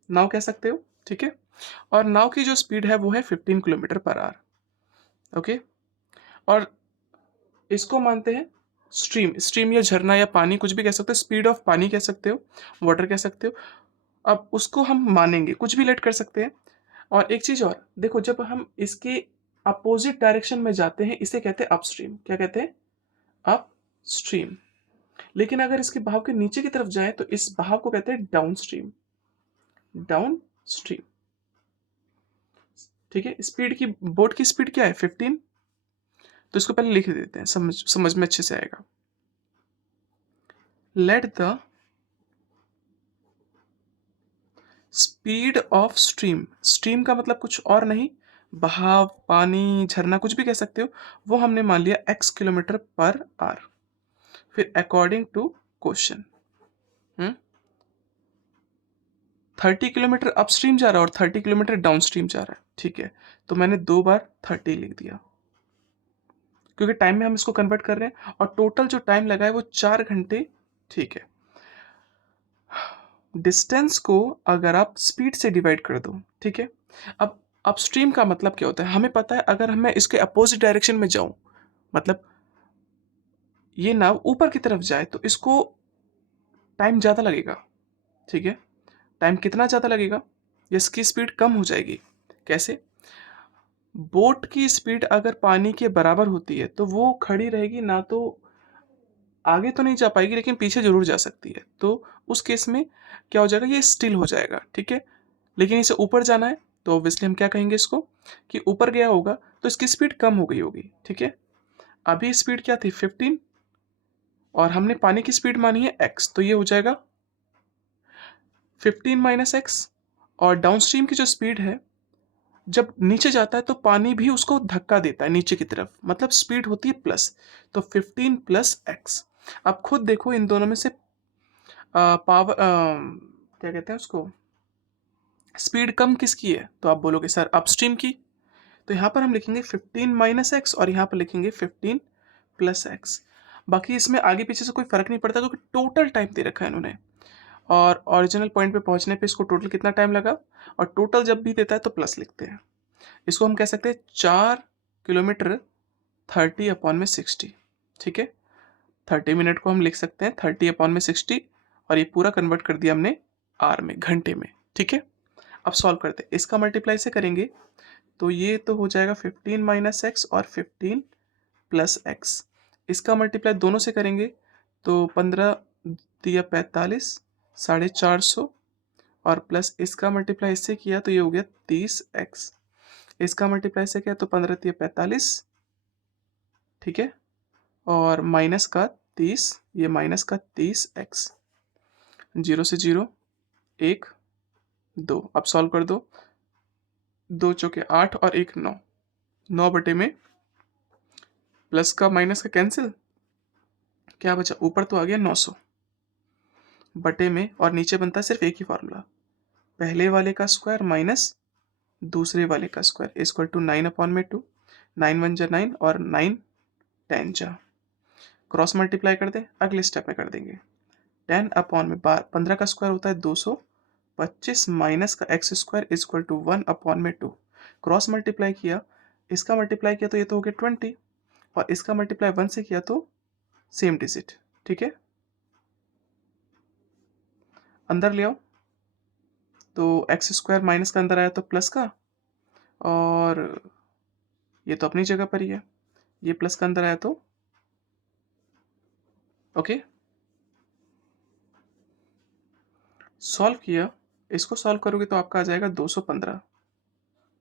नाव कह सकते हो। ठीक है, और नाव की जो स्पीड है वो है 15 किलोमीटर पर आवर। ओके, और इसको मानते हैं स्ट्रीम, स्ट्रीम या झरना या पानी कुछ भी कह सकते हो, स्पीड ऑफ पानी कह सकते हो, वाटर कह सकते हो। अब उसको हम मानेंगे, कुछ भी लेट कर सकते हैं। और एक चीज और देखो, जब हम इसके अपोजिट डायरेक्शन में जाते हैं इसे कहते हैं अपस्ट्रीम। क्या कहते हैं, अप स्ट्रीम। लेकिन अगर इसके बहाव के नीचे की तरफ जाए तो इस बहाव को कहते हैं डाउन स्ट्रीम, डाउन स्ट्रीम। ठीक है, स्पीड की, बोट की स्पीड क्या है 15, तो इसको पहले लिख देते हैं, समझ में अच्छे से आएगा। Let the speed of stream, stream का मतलब कुछ और नहीं, बहाव, पानी, झरना कुछ भी कह सकते हो, वो हमने मान लिया x किलोमीटर पर आवर। फिर according to question 30 kilometre upstream जा रहा है और 30 किलोमीटर डाउनस्ट्रीम जा रहा है। ठीक है, तो मैंने 2 बार 30 लिख दिया क्योंकि टाइम में हम इसको कन्वर्ट कर रहे हैं, और टोटल जो टाइम लगा है वो 4 घंटे। ठीक है, डिस्टेंस को अगर आप स्पीड से डिवाइड कर दो, ठीक है, अब अपस्ट्रीम का मतलब क्या होता है हमें पता है, अगर मैं इसके अपोजिट डायरेक्शन में जाऊं, मतलब ये नाव ऊपर की तरफ जाए तो इसको टाइम ज़्यादा लगेगा। ठीक है, टाइम कितना ज़्यादा लगेगा, इसकी स्पीड कम हो जाएगी। कैसे, बोट की स्पीड अगर पानी के बराबर होती है तो वो खड़ी रहेगी ना, तो आगे तो नहीं जा पाएगी लेकिन पीछे जरूर जा सकती है, तो उस केस में क्या हो जाएगा, ये स्टिल हो जाएगा। ठीक है, लेकिन इसे ऊपर जाना है तो ऑब्वियसली हम क्या कहेंगे इसको, कि ऊपर गया होगा तो इसकी स्पीड कम हो गई होगी। ठीक है, अभी स्पीड क्या थी 15, और हमने पानी की स्पीड मानी है x, तो ये हो जाएगा 15 माइनस एक्स। और डाउनस्ट्रीम की जो स्पीड है, जब नीचे जाता है तो पानी भी उसको धक्का देता है नीचे की तरफ, मतलब स्पीड होती है प्लस, तो 15 प्लस एक्स। अब खुद देखो इन दोनों में से पावर क्या कहते हैं उसको, स्पीड कम किसकी है? तो आप बोलोगे सर अपस्ट्रीम की। तो यहाँ पर हम लिखेंगे 15 माइनस एक्स और यहाँ पर लिखेंगे 15 प्लस एक्स। बाकी इसमें आगे पीछे से कोई फर्क नहीं पड़ता क्योंकि टोटल टाइम दे रखा है इन्होंने, और ओरिजिनल पॉइंट पे पहुंचने पे इसको टोटल कितना टाइम लगा, और टोटल जब भी देता है तो प्लस लिखते हैं। इसको हम कह सकते हैं 4 किलोमीटर 30/60। ठीक है, 30 मिनट को हम लिख सकते हैं 30/60, और ये पूरा कन्वर्ट कर दिया हमने आर में, घंटे में। ठीक है, अब सॉल्व करते हैं। इसका मल्टीप्लाई से करेंगे तो ये तो हो जाएगा 15 माइनस एक्स और 15 प्लस एक्स। इसका मल्टीप्लाई दोनों से करेंगे तो 15 दिया 45, 450, और प्लस इसका मल्टीप्लाई इससे किया तो ये हो गया 30x। इसका मल्टीप्लाई से किया तो 15 दिया 45, ठीक है, और माइनस का 30, ये माइनस का 30x। 0 से 0, 1, 2। अब सॉल्व कर दो, 2 चौके 8 और 1 9, 9 बटे में प्लस का माइनस का कैंसिल, क्या बचा, ऊपर तो आ गया 900 बटे में, और नीचे बनता है सिर्फ एक ही फॉर्मूला, पहले वाले का स्क्वायर माइनस दूसरे वाले का स्क्वायर इक्वल टू 9/2। 9 1 जा 9 और 9 10 जा, क्रॉस मल्टीप्लाई कर दे, अगले स्टेप में कर देंगे। 10/15 का स्क्वायर होता है 225 माइनस का X square equal to 1/2। Cross multiply किया, इसका मल्टीप्लाई किया तो ये तो हो गया 20, और इसका मल्टीप्लाई 1 से किया तो सेम डिजिट। ठीक है, अंदर ले आओ, तो एक्स स्क्वायर माइनस का अंदर आया तो प्लस का, और ये तो अपनी जगह पर ही है, ये प्लस का अंदर आया तो ओके। सॉल्व किया, इसको सॉल्व करोगे तो आपका आ जाएगा 215।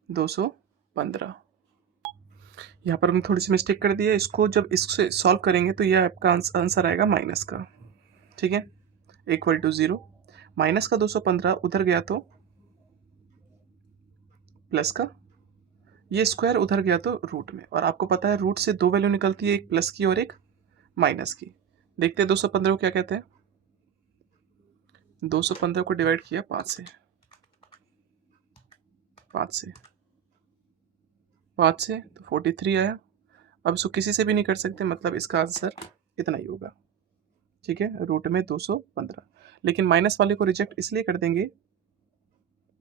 215, यहाँ पर हमने थोड़ी सी मिस्टेक कर दी है, इसको जब इससे सॉल्व करेंगे तो यह आपका आंसर आएगा माइनस का। ठीक है, इक्वल टू 0, माइनस का 215 उधर गया तो प्लस का, ये स्क्वायर उधर गया तो रूट में, और आपको पता है रूट से दो वैल्यू निकलती है, एक प्लस की और एक माइनस की। देखते हैं 215 को क्या कहते हैं। 215 को डिवाइड किया 5 से, 5 से, 5 से तो 43 आया। अब इसको किसी से भी नहीं कर सकते, मतलब इसका आंसर इतना ही होगा। ठीक है, रूट में 215, लेकिन माइनस वाले को रिजेक्ट इसलिए कर देंगे,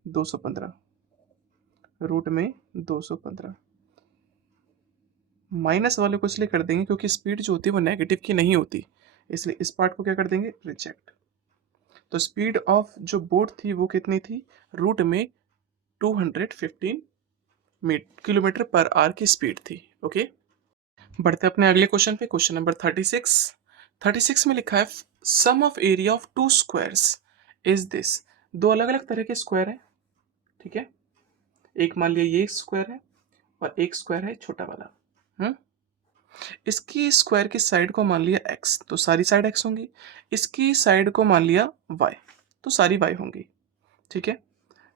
215 रूट में 215, माइनस वाले को इसलिए कर देंगे क्योंकि स्पीड जो होती है वो नेगेटिव की नहीं होती, इसलिए इस पार्ट को क्या कर देंगे, रिजेक्ट। तो स्पीड ऑफ जो बोट थी वो कितनी थी, रूट में 215 किलोमीटर पर आवर की स्पीड थी। ओके, बढ़ते अपने अगले क्वेश्चन पे, क्वेश्चन नंबर 36। 36 में लिखा है sum of area of two squares is this. दो अलग अलग तरह के स्क्वायर हैं, ठीक है, एक मान लिया ये स्क्वायर है और एक स्क्वायर है छोटा वाला। इसकी स्क्वायर की साइड को मान लिया x, तो सारी साइड x होंगी। इसकी साइड को मान लिया y, तो सारी y होंगी। ठीक है,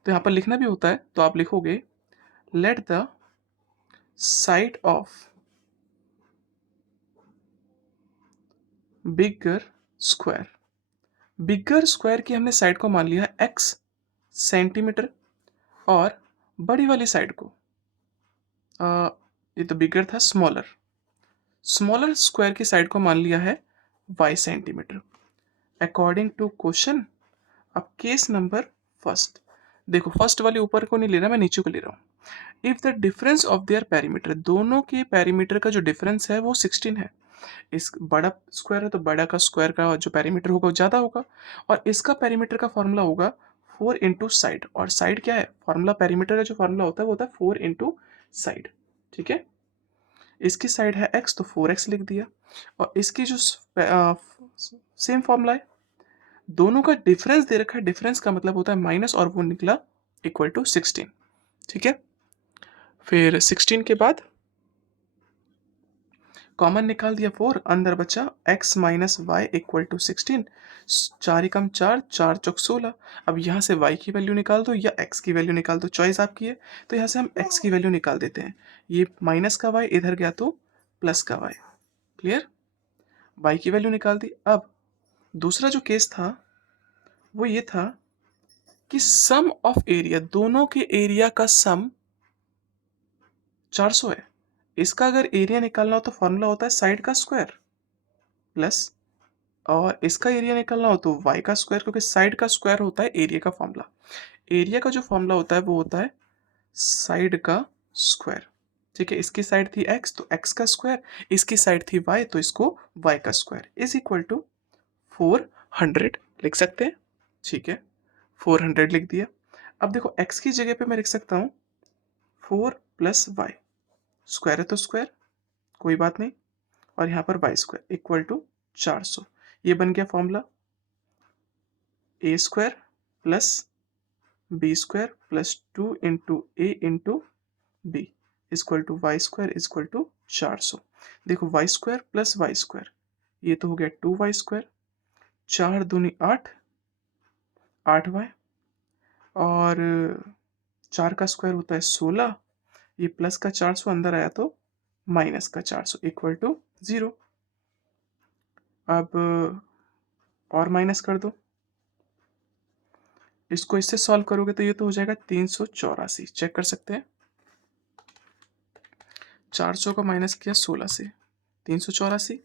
तो यहाँ पर लिखना भी होता है, तो आप लिखोगे let the side of bigger square. Bigger square की हमने साइड को मान लिया x सेंटीमीटर, और बड़ी वाली साइड को ये तो बिगर था, स्मॉलर, स्मॉलर स्क्वायर की साइड को मान लिया है y centimetre. According to question, अब केस नंबर फर्स्ट, देखो फर्स्ट वाली ऊपर को नहीं ले रहा, मैं नीचे को ले रहा हूँ। If the difference of their perimeter, दोनों के पेरीमीटर का जो डिफरेंस है वो 16 है। इस बड़ा स्क्वायर है तो बड़ा का स्क्वायर का जो पेरीमीटर होगा वो ज़्यादा होगा, और इसका पेरीमीटर का फॉर्मूला होगा 4 इंटू साइड, और साइड क्या है, फॉर्मूला पेरीमीटर का जो फॉर्मूला होता है वो होता है 4 इंटू साइड। ठीक है, इसकी साइड है x तो 4x लिख दिया, और इसकी जो सेम फॉर्मूला है, दोनों का डिफरेंस दे रखा है, डिफरेंस का मतलब होता है माइनस, और वो निकला इक्वल टू 16। ठीक है, फिर 16 के बाद कॉमन निकाल दिया 4, अंदर बचा x minus Y equal to 16। 4 एकम 4, 4 चौक 16। अब यहाँ से y की वैल्यू निकाल दो या x की वैल्यू निकाल दो, चॉइस आपकी है। तो यहाँ से हम x की वैल्यू निकाल देते हैं, ये माइनस का y इधर गया तो प्लस का y। क्लियर, y की वैल्यू निकाल दी। अब दूसरा जो केस था वो ये था कि सम ऑफ एरिया, दोनों के एरिया का सम 400 है। इसका अगर एरिया निकालना हो तो फॉर्मूला होता है साइड का स्क्वायर प्लस, और इसका एरिया निकालना हो तो y का स्क्वायर, क्योंकि साइड का स्क्वायर होता है एरिया का फॉर्मूला। एरिया का जो फॉर्मूला होता है वो होता है साइड का स्क्वायर। ठीक है, इसकी साइड थी x तो x का स्क्वायर, इसकी साइड थी y तो इसको y का स्क्वायर इज इक्वल टू 400 लिख सकते हैं। ठीक है, 400 लिख दिया। अब देखो x की जगह पे मैं लिख सकता हूँ 4 प्लस वाई, स्क्वायर है तो स्क्वायर कोई बात नहीं, और यहाँ पर वाई स्क्वायर इक्वल टू 400। ये बन गया formula A square plus B square plus 2 into A into B equal to Y square equal to 400। देखो Y square plus Y square, ये तो हो गया 2y स्क्वायर, 4 दूनी 8, 8y, और 4 का स्क्वायर होता है 16, ये प्लस का 400 अंदर आया तो माइनस का 400 इक्वल टू 0। अब और माइनस कर दो, इसको इससे सॉल्व करोगे तो ये तो हो जाएगा 384। चेक कर सकते हैं, 400 का माइनस किया 16 से 384।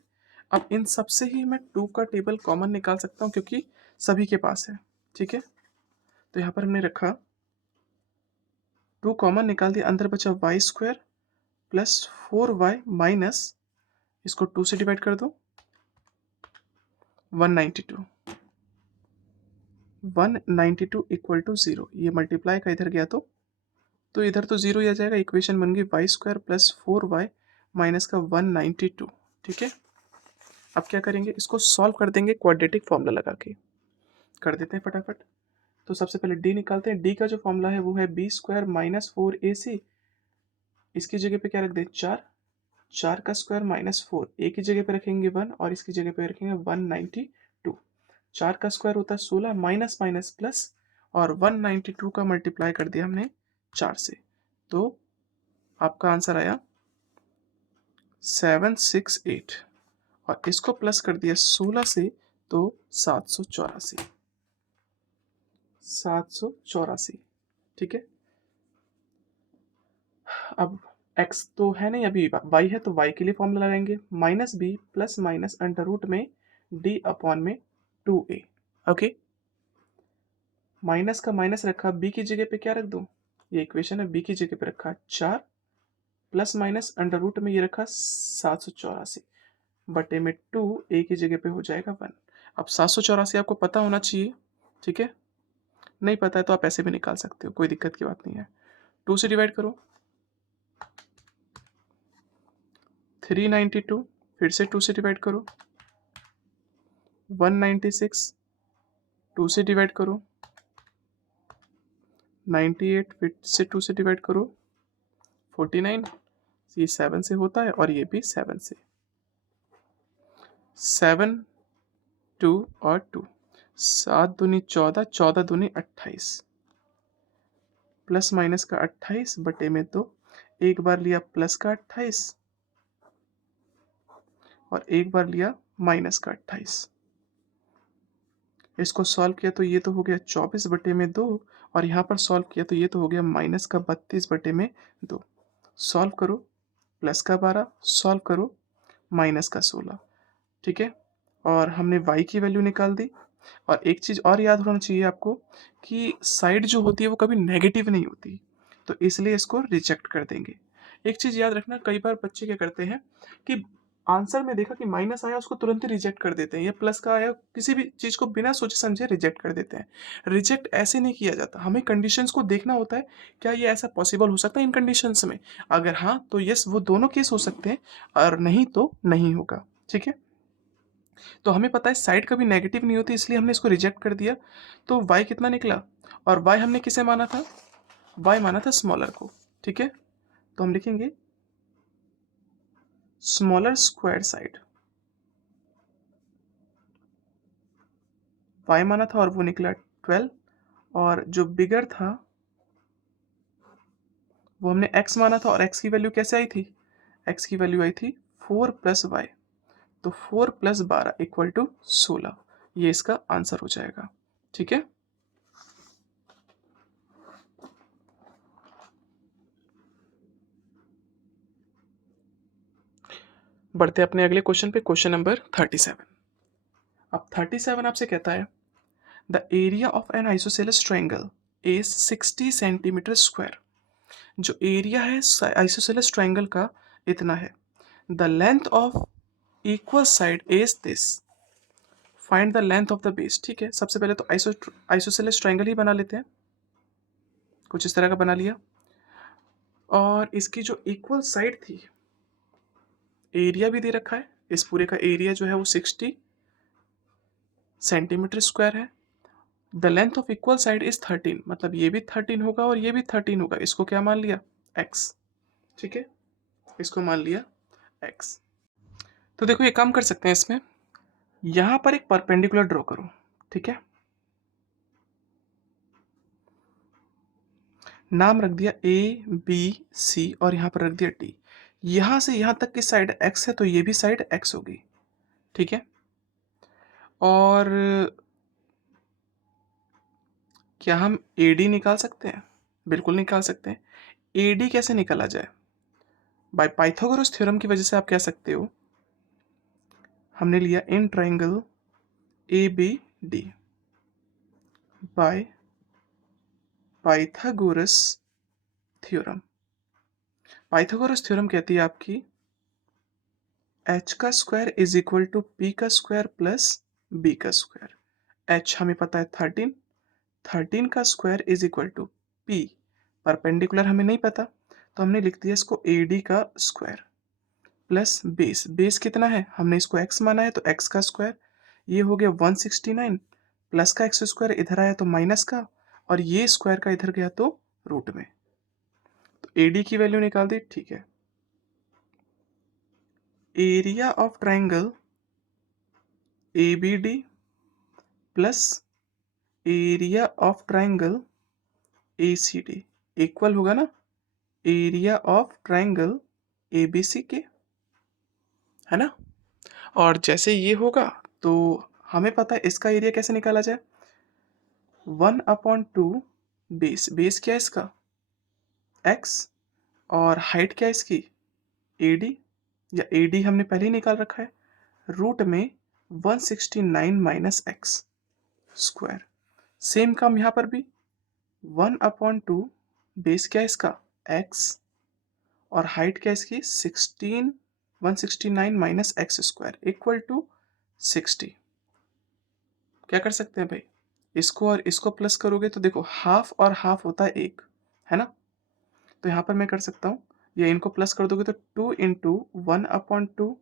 अब इन सब से ही मैं 2 का टेबल कॉमन निकाल सकता हूँ क्योंकि सभी के पास है। ठीक है, तो यहाँ पर हमने रखा 2 कॉमन निकाल दिया, अंदर बचा Y square plus 4y minus, इसको 2 से डिवाइड कर दो 192, 192 इक्वल टू 0। ये मल्टीप्लाई का इधर गया तो इधर तो 0 ही आ जाएगा। इक्वेशन बन गई Y square plus 4y minus का 192। ठीक है, अब क्या करेंगे, इसको सॉल्व कर देंगे क्वाड्रेटिक फॉर्मूला लगा के, कर देते हैं फटाफट। तो सबसे पहले d निकालते हैं। d का जो फॉर्मूला है वो है बी स्क्वायर माइनस 4ac, इसकी जगह पे क्या रख दें 4, 4 का स्क्वायर माइनस 4, ए की जगह पे रखेंगे 1 और इसकी जगह पे रखेंगे 192। 4 का स्क्वायर होता है 16, माइनस माइनस प्लस, और 192 का मल्टीप्लाई कर दिया हमने 4 से, तो आपका आंसर आया 768, और इसको प्लस कर दिया 16 से तो 784, 784। ठीक है, अब x तो है नहीं अभी, y है तो y के लिए फॉर्मूला लगाएंगे minus B plus minus under root में d अपॉन में 2a। ओके, माइनस का माइनस रखा, b की जगह पे क्या रख दूं, ये इक्वेशन है, b की जगह पे रखा 4 प्लस माइनस अंडर रूट में ये रखा 784 बटे में 2, a की जगह पे हो जाएगा 1। अब 784 आपको पता होना चाहिए। ठीक है, नहीं पता है तो आप ऐसे भी निकाल सकते हो, कोई दिक्कत की बात नहीं है। 2 से डिवाइड करो 392, फिर से 2 से डिवाइड करो 196, 2 से डिवाइड करो 98, फिर से 2 से डिवाइड करो 49, ये 7 से होता है और ये भी 7 से, 7 2 और 2, 7 दूनी 14, 14 दूनी 28, प्लस माइनस का 28 बटे में 2, एक बार लिया प्लस का 28 और एक बार लिया माइनस का 28। इसको सॉल्व किया तो ये तो हो गया 24 बटे में 2, और यहाँ पर सॉल्व किया तो ये तो हो गया माइनस का 32 बटे में 2। सॉल्व करो प्लस का 12, सॉल्व करो माइनस का 16। ठीक है, और हमने y की वैल्यू निकाल दी। और एक चीज़ और याद होना चाहिए आपको कि साइड जो होती है वो कभी नेगेटिव नहीं होती, तो इसलिए इसको रिजेक्ट कर देंगे। एक चीज़ याद रखना, कई बार बच्चे क्या करते हैं कि आंसर में देखा कि माइनस आया उसको तुरंत ही रिजेक्ट कर देते हैं, या प्लस का आया किसी भी चीज़ को बिना सोचे समझे रिजेक्ट कर देते हैं। रिजेक्ट ऐसे नहीं किया जाता, हमें कंडीशंस को देखना होता है, क्या ये ऐसा पॉसिबल हो सकता है इन कंडीशंस में, अगर हाँ तो यस वो दोनों केस हो सकते हैं, और नहीं तो नहीं होगा। ठीक है, तो हमें पता है साइड कभी नेगेटिव नहीं होती, इसलिए हमने इसको रिजेक्ट कर दिया। तो y कितना निकला, और y हमने किसे माना था, y माना था स्मॉलर को। ठीक है, तो हम लिखेंगे स्मॉलर स्क्वायर साइड, y माना था और वो निकला 12, और जो बिगर था वो हमने x माना था, और x की वैल्यू कैसे आई थी, x की वैल्यू आई थी 4 प्लस y, तो 4 प्लस 12 इक्वल टू 16, ये इसका आंसर हो जाएगा। ठीक है, बढ़ते हैं अपने अगले क्वेश्चन पे, क्वेश्चन नंबर 37। अब 37 आपसे कहता है the area of N isosceles triangle is 60 centimetre square. जो एरिया है आइसोसेलेस ट्रायंगल का इतना है। The length of equal side is this, find the length of the base. ठीक है, सबसे पहले तो आइसोसेलेस ट्रायंगल ही बना लेते हैं। कुछ इस तरह का बना लिया, और इसकी जो इक्वल साइड थी, एरिया भी दे रखा है, इस पूरे का एरिया जो है वो 60 सेंटीमीटर स्क्वायर है। The length of equal side is 13, मतलब ये भी 13 होगा और ये भी 13 होगा। इसको क्या मान लिया, x। ठीक है, इसको मान लिया x। तो देखो ये काम कर सकते हैं, इसमें यहां पर एक परपेंडिकुलर ड्रॉ करो। ठीक है, नाम रख दिया ABC और यहां पर रख दिया D। यहां से यहां तक की साइड x है तो ये भी साइड x होगी। ठीक है, और क्या हम AD निकाल सकते हैं? बिल्कुल निकाल सकते हैं। AD कैसे निकाला जाए? बाय पाइथागोरस थ्योरम की वजह से आप कह सकते हो, हमने लिया in triangle ABD by Pythagoras theorem. Pythagoras theorem कहती है आपकी h का square is equal to p का स्क्वायर प्लस b का स्क्वायर। h हमें पता है 13, 13 का square is equal to p, perpendicular हमें नहीं पता तो हमने लिख दिया इसको AD का स्क्वायर प्लस बेस। बेस कितना है, हमने इसको x माना है तो x का स्क्वायर, ये हो गया 169, प्लस का एक्स स्क्वायर इधर आया तो माइनस का, और ये स्क्वायर का इधर गया तो रूट में। तो AD की वैल्यू निकाल दी। ठीक है, area of triangle ABD plus area of triangle ACD equal होगा ना एरिया ऑफ ट्राइंगल ABC के, है ना। और जैसे ये होगा तो हमें पता है इसका एरिया कैसे निकाला जाए, 1/2 बेस। बेस क्या है इसका, x, और हाइट क्या है इसकी AD, या AD हमने पहले ही निकाल रखा है, रूट में 169 माइनस एक्स स्क्वायर। सेम काम यहाँ पर भी, 1/2 बेस क्या है इसका x, और हाइट क्या है इसकी 169 minus X square equal to 60। क्या कर सकते हैं भाई, इसको और इसको प्लस करोगे तो देखो हाफ और हाफ होता है एक, है ना। तो यहाँ पर मैं कर सकता हूँ, ये इनको प्लस कर दोगे तो 2 इंटू 1/2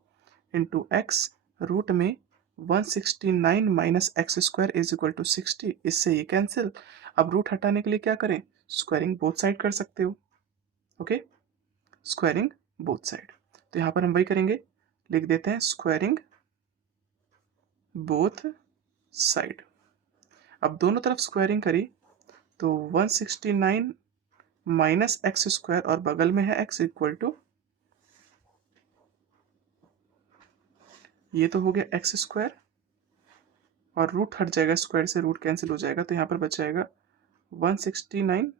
इंटू एक्स रूट में 169 minus X square is equal to 60। इससे ये कैंसिल। अब रूट हटाने के लिए क्या करें, स्क्वायरिंग बोथ साइड कर सकते हो। ओके, स्क्वायरिंग बोथ साइड, तो यहाँ पर हम वही करेंगे, लिख देते हैं स्क्वायरिंग बोथ साइड। अब दोनों तरफ स्क्वायरिंग करी तो 169 माइनस एक्स स्क्वायर और बगल में है x इक्वल टू, ये तो हो गया एक्स स्क्वायर, और रूट हट जाएगा, स्क्वायर से रूट कैंसिल हो जाएगा, तो यहाँ पर बच जाएगा 169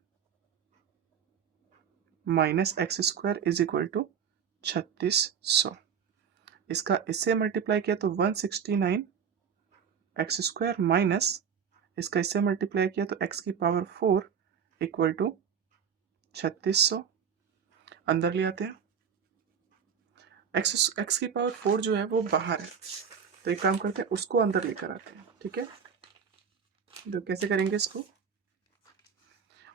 minus X square is equal to 3600। इसका इससे मल्टीप्लाई किया तो 169 एक्स स्क्वायर माइनस इसका इससे मल्टीप्लाई किया तो x की पावर 4 इक्वल टू 3600। अंदर ले आते हैं, x की पावर 4 जो है वो बाहर है, तो एक काम करते हैं उसको अंदर लेकर आते हैं। ठीक है, तो कैसे करेंगे इसको,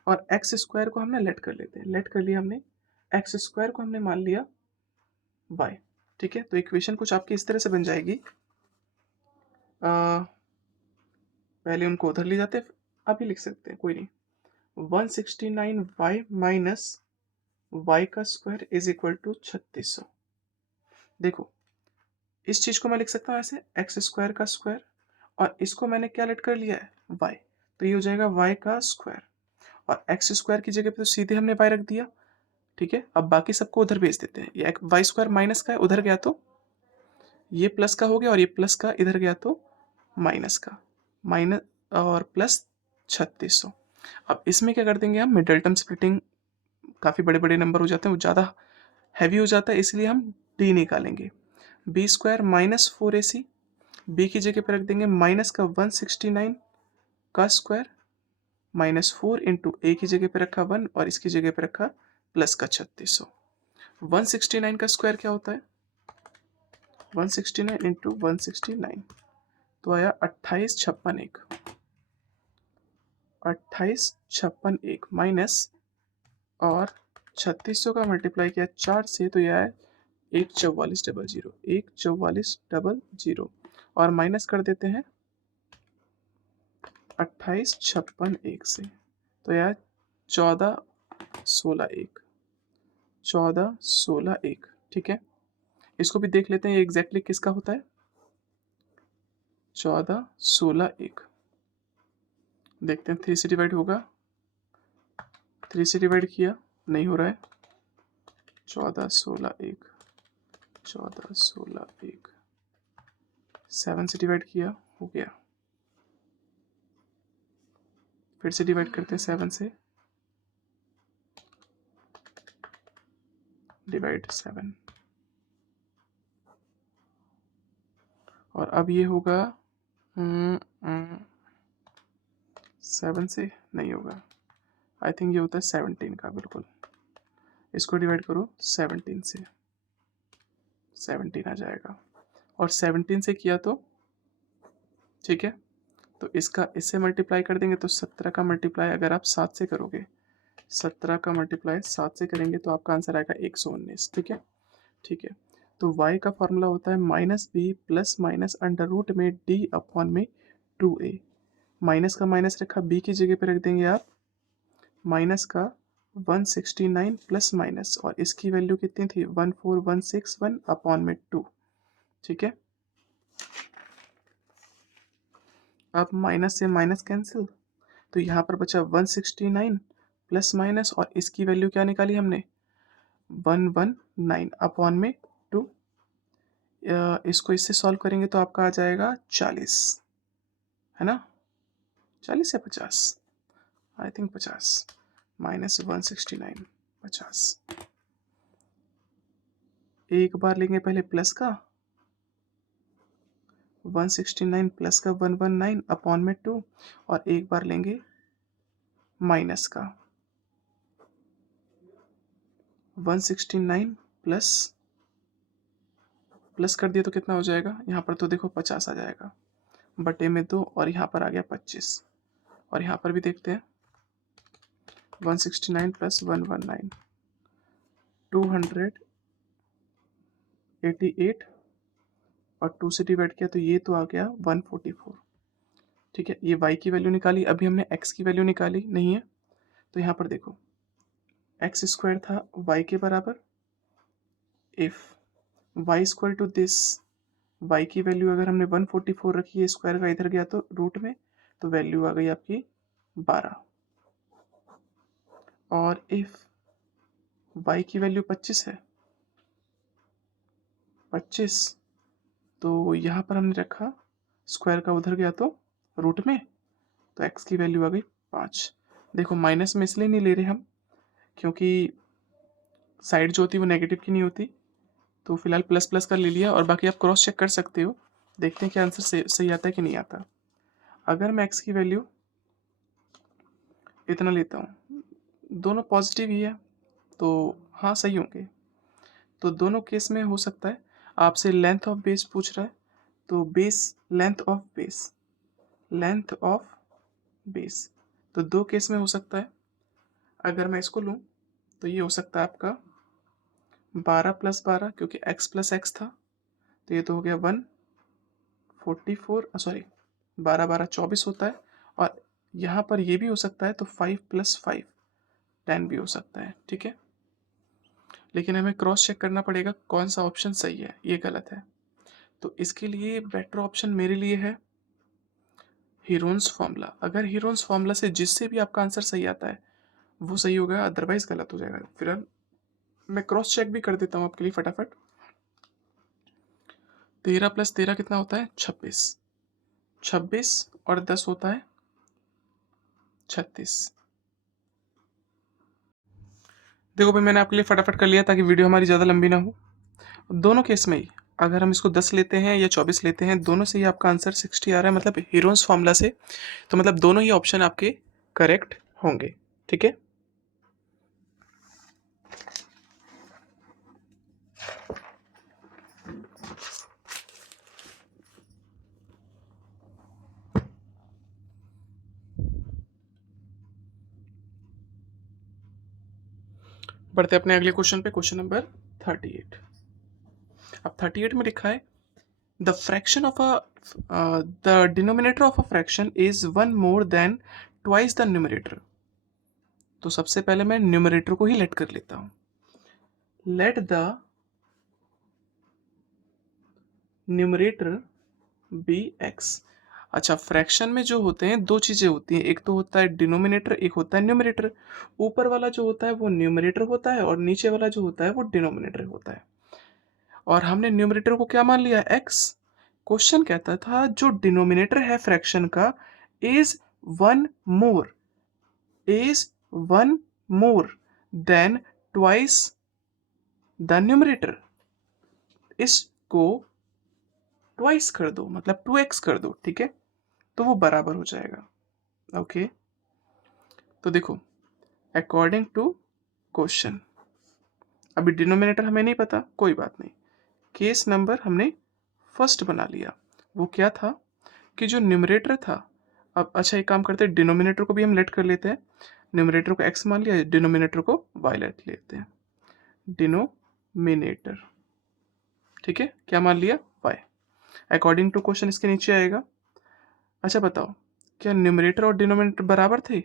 और एक्स स्क्वायर को हमने लेट कर लेते हैं, लेट कर लिया हमने, एक्स स्क्वायर को हमने मान लिया y। ठीक है, तो इक्वेशन कुछ आपकी इस तरह से बन जाएगी, पहले उनको उधर ले जाते हैं, अभी लिख सकते हैं कोई नहीं, 169y माइनस y का स्क्वायर इज इक्वल टू 3600। देखो इस चीज को मैं लिख सकता हूँ ऐसे, एक्स स्क्वायर का स्क्वायर, और इसको मैंने क्या लेट कर लिया है y, तो ये हो जाएगा y का स्क्वायर, और एक्स स्क्वायर की जगह पे तो सीधे हमने y रख दिया। ठीक है, अब बाकी सबको उधर भेज देते हैं, ये वाई स्क्वायर माइनस का है, उधर गया तो ये प्लस का हो गया, और ये प्लस का इधर गया तो माइनस का, माइनस और प्लस 3600। अब इसमें क्या कर देंगे हम, मिडल टर्म स्प्लिटिंग, काफ़ी बड़े बड़े नंबर हो जाते हैं, वो ज़्यादा हैवी हो जाता है, इसलिए हम डी निकालेंगे। B square minus 4ac, B की जगह पर रख देंगे माइनस का 169 का स्क्वायर माइनस 4 इंटू ए की जगह पर रखा 1 और इसकी जगह पर रखा प्लस का 3600। 169 का स्क्वायर क्या होता है? 169 इंटू 169 तो आया 2856 2856 माइनस और 3600 का मल्टीप्लाई किया 4 से तो यह है 14400 14400 और माइनस कर देते हैं 2856 से तो यह 1416 ठीक है। इसको भी देख लेते हैं ये एग्जैक्टली किसका होता है। 1416 देखते हैं 3 से डिवाइड होगा, 3 से डिवाइड किया नहीं हो रहा है। 1416 7 से डिवाइड किया हो गया, फिर से डिवाइड करते हैं 7 से, डिवाइड 7 और अब ये होगा 7 से नहीं होगा, आई थिंक ये होता है 17 का, बिल्कुल इसको डिवाइड करो 17 से, 17 आ जाएगा और 17 से किया तो ठीक है। तो इसका इससे मल्टीप्लाई कर देंगे तो 17 का मल्टीप्लाई अगर आप 7 से करोगे, 17 का मल्टीप्लाई 7 से करेंगे तो आपका आंसर आएगा 119। ठीक है, ठीक है। तो y का फॉर्मूला होता है minus B plus minus under root में डी अपॉन में 2a। माइनस का माइनस रखा, b की जगह पे रख देंगे आप माइनस का 169 प्लस माइनस और इसकी वैल्यू कितनी थी 14161 अपॉन में 2। ठीक है, अब माइनस से माइनस कैंसिल तो यहाँ पर बचा 169 प्लस माइनस और इसकी वैल्यू क्या निकाली हमने 119 अपॉन में 2। इसको इससे सॉल्व करेंगे तो आपका आ जाएगा 40, है ना, 40 या 50, आई थिंक 50 माइनस 169 50। एक बार लेंगे पहले प्लस का 169 प्लस का 119 अपॉन में 2 और एक बार लेंगे माइनस का 169 प्लस कर दिया तो कितना हो जाएगा, यहाँ पर तो देखो 50 आ जाएगा बटे में 2 और यहाँ पर आ गया 25 और यहाँ पर भी देखते हैं 169 प्लस 119 288 और 2 से डिवाइड किया तो ये तो आ गया 144। ठीक है, ये y की वैल्यू निकाली, अभी हमने x की वैल्यू निकाली नहीं है तो यहाँ पर देखो एक्स स्क्वायर था y के बराबर, if y square to this, y की वैल्यू अगर हमने 144 रखी है, स्क्वायर का इधर गया तो रूट में, तो वैल्यू आ गई आपकी 12 और इफ y की वैल्यू 25 है, 25 तो यहाँ पर हमने रखा स्क्वायर का उधर गया तो रूट में, तो x की वैल्यू आ गई 5। देखो माइनस में इसलिए नहीं ले रहे हम क्योंकि साइड जो होती है वो नेगेटिव की नहीं होती, तो फिलहाल प्लस प्लस का ले लिया और बाकी आप क्रॉस चेक कर सकते हो, देखते हैं कि आंसर सही आता है कि नहीं आता। अगर मैं x की वैल्यू इतना लेता हूँ, दोनों पॉजिटिव ही है तो हाँ सही होंगे, तो दोनों केस में हो सकता है। आपसे लेंथ ऑफ बेस पूछ रहा है तो बेस लेंथ ऑफ बेस तो दो केस में हो सकता है। अगर मैं इसको लूँ तो ये हो सकता है आपका 12 प्लस 12 क्योंकि x प्लस एक्स था तो ये तो हो गया 144, सॉरी 12 12 24 होता है और यहाँ पर ये भी हो सकता है तो 5 प्लस 5 10 भी हो सकता है। ठीक है, लेकिन हमें क्रॉस चेक करना पड़ेगा कौन सा ऑप्शन सही है, ये गलत है। तो इसके लिए बेटर ऑप्शन मेरे लिए है हीरोन्स फॉर्मूला। अगर हीरोन्स फॉर्मूला से जिससे भी आपका आंसर सही आता है वो सही होगा, अदरवाइज गलत हो जाएगा। फिर मैं क्रॉस चेक भी कर देता हूँ आपके लिए फटाफट। 13 प्लस 13 कितना होता है 26, 26 और 10 होता है 36। देखो भाई मैंने आपके लिए फटाफट कर लिया ताकि वीडियो हमारी ज़्यादा लंबी ना हो। दोनों केस में ही अगर हम इसको 10 लेते हैं या 24 लेते हैं, दोनों से ही आपका आंसर 60 आ रहा है, मतलब हीरोन्स फॉर्मूला से। तो मतलब दोनों ही ऑप्शन आपके करेक्ट होंगे। ठीक है। बढ़ते अपने अगले क्वेश्चन पे, क्वेश्चन नंबर 38। अब 38 में लिखा है the fraction of the denominator of a fraction is one more than twice the numerator. तो सबसे पहले मैं न्यूमरेटर को ही लेट कर लेता हूं। Let the numerator be X. अच्छा, फ्रैक्शन में जो होते हैं दो चीजें होती हैं, एक तो होता है डिनोमिनेटर, एक होता है न्यूमरेटर। ऊपर वाला जो होता है वो न्यूमरेटर होता है और नीचे वाला जो होता है वो डिनोमिनेटर होता है। और हमने न्यूमरेटर को क्या मान लिया, एक्स। क्वेश्चन कहता था जो डिनोमिनेटर है फ्रैक्शन का is one more, is one more than twice the numerator. इसको ट्वाइस कर दो, मतलब 2x कर दो, ठीक है, तो वो बराबर हो जाएगा। ओके, तो देखो अकॉर्डिंग टू क्वेश्चन, अभी डिनोमिनेटर हमें नहीं पता, कोई बात नहीं। केस नंबर हमने फर्स्ट बना लिया। वो क्या था कि जो न्यूमरेटर था, अब अच्छा एक काम करते हैं, डिनोमिनेटर को भी हम लेट कर लेते हैं। न्यूमरेटर को x मान लिया, डिनोमिनेटर को y लेट लेते हैं। डिनोमिनेटर, ठीक है, क्या मान लिया, y। अकॉर्डिंग टू क्वेश्चन इसके नीचे आएगा। अच्छा बताओ, क्या न्यूमरेटर और डिनोमिनेटर बराबर थे?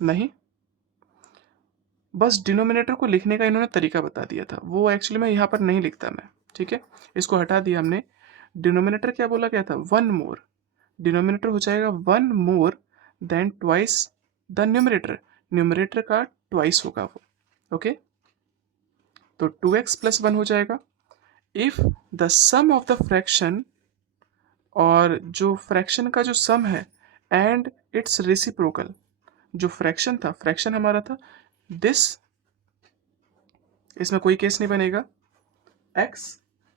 नहीं, बस डिनोमिनेटर को लिखने का इन्होंने तरीका बता दिया था, वो एक्चुअली में यहाँ पर नहीं लिखता मैं। ठीक है, इसको हटा दिया हमने। डिनोमिनेटर क्या बोला गया था, वन मोर। डिनोमिनेटर हो जाएगा one more than twice the numerator. Numerator का ट्वाइस होगा वो। ओके, तो 2x प्लस वन हो जाएगा। If the sum of the fraction, और जो फ्रैक्शन का जो सम है एंड इट्स रेसिप्रोकल, जो फ्रैक्शन था, फ्रैक्शन हमारा था दिस, इसमें कोई केस नहीं बनेगा, x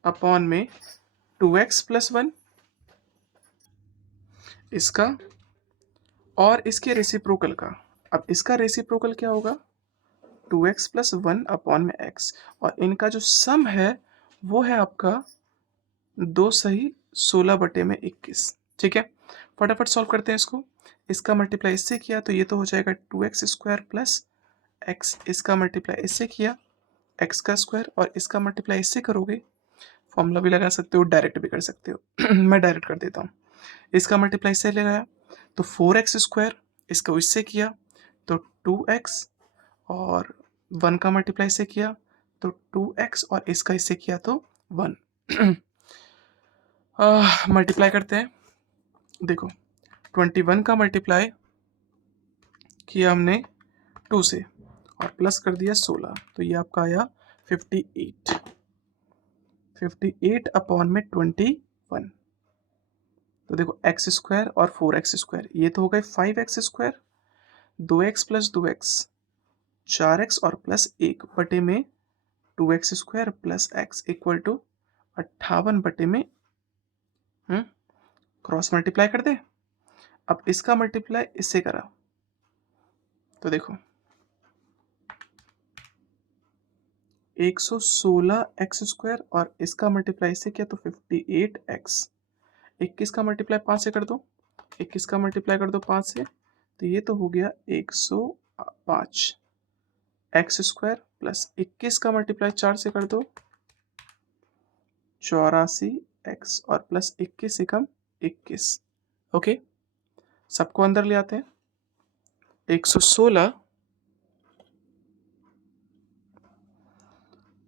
अपॉन में 2x प्लस वन, इसका और इसके रेसिप्रोकल का। अब इसका रेसिप्रोकल क्या होगा, 2x प्लस वन अपॉन में x, और इनका जो सम है वो है आपका 2 सही 16/21। ठीक है, फटाफट सॉल्व करते हैं इसको। इसका मल्टीप्लाई इससे किया तो ये तो हो जाएगा 2x² प्लस x, इसका मल्टीप्लाई इससे किया x का स्क्वायर, और इसका मल्टीप्लाई इससे करोगे, फॉर्मूला भी लगा सकते हो, डायरेक्ट भी कर सकते हो। मैं डायरेक्ट कर देता हूँ। इसका मल्टीप्लाई इससे लगाया तो 4x², इसको इससे किया तो 2x, और 1 का मल्टीप्लाई इससे किया तो 2x, और इसका इससे किया तो 1। मल्टीप्लाई करते हैं, देखो 21 का मल्टीप्लाई किया हमने 2 से और प्लस कर दिया 16, तो ये आपका आया 58। 58 अपॉन में 21, तो देखो x² और 4x², ये तो हो गए 5x², 2x plus 2x 4x, और प्लस 1 में 2x² plus x equal to 58 में क्रॉस मल्टीप्लाई कर दे। अब इसका मल्टीप्लाई इससे करा तो देखो 116x² और इसका मल्टीप्लाई इससे किया तो 58x। 21 का मल्टीप्लाई 5 से कर दो, 21 का मल्टीप्लाई कर दो 5 से, तो ये तो हो गया 105 x² प्लस 21 का मल्टीप्लाई 4 से कर दो 84x, और प्लस 21 एकम 21। ओके, सबको अंदर ले आते हैं। 116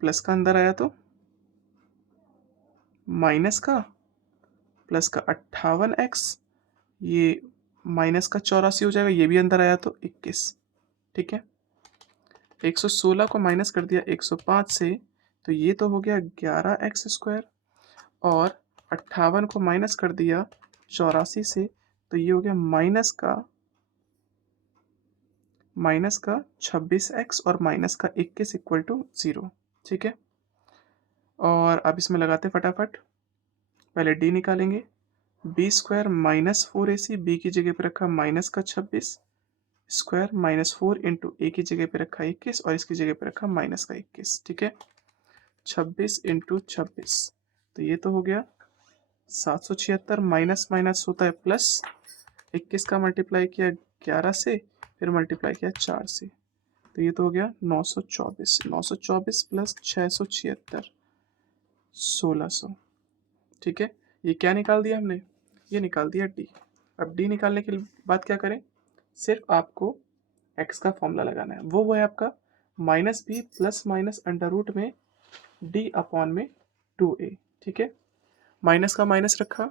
प्लस का अंदर आया तो माइनस का, प्लस का 58x, ये माइनस का 84 हो जाएगा, ये भी अंदर आया तो 21। ठीक है, 116 को माइनस कर दिया 105 से, तो ये तो हो गया 11x², और 58 को माइनस कर दिया 84 से, तो ये हो गया माइनस का 26x, और माइनस का 21 इक्वल टू 0। ठीक है, और अब इसमें लगाते फटाफट। पहले डी निकालेंगे, B square minus 4ac, B की जगह पे रखा माइनस का 26 स्क्वायर माइनस 4 इंटू ए की जगह पे रखा 21 और इसकी जगह पे रखा माइनस का 21। ठीक है, 26 इंटू 26, तो ये तो हो गया 776, माइनस माइनस होता है प्लस, 21 का मल्टीप्लाई किया 11 से, फिर मल्टीप्लाई किया 4 से, तो ये तो हो गया 924। 924 प्लस 676 1600। ठीक है, ये क्या निकाल दिया हमने, ये निकाल दिया डी। अब डी निकालने के बाद क्या करें, सिर्फ आपको x का फॉर्मूला लगाना है, वो है आपका minus B plus minus under root में डी अपॉन में 2a। ठीक है, माइनस का माइनस रखा,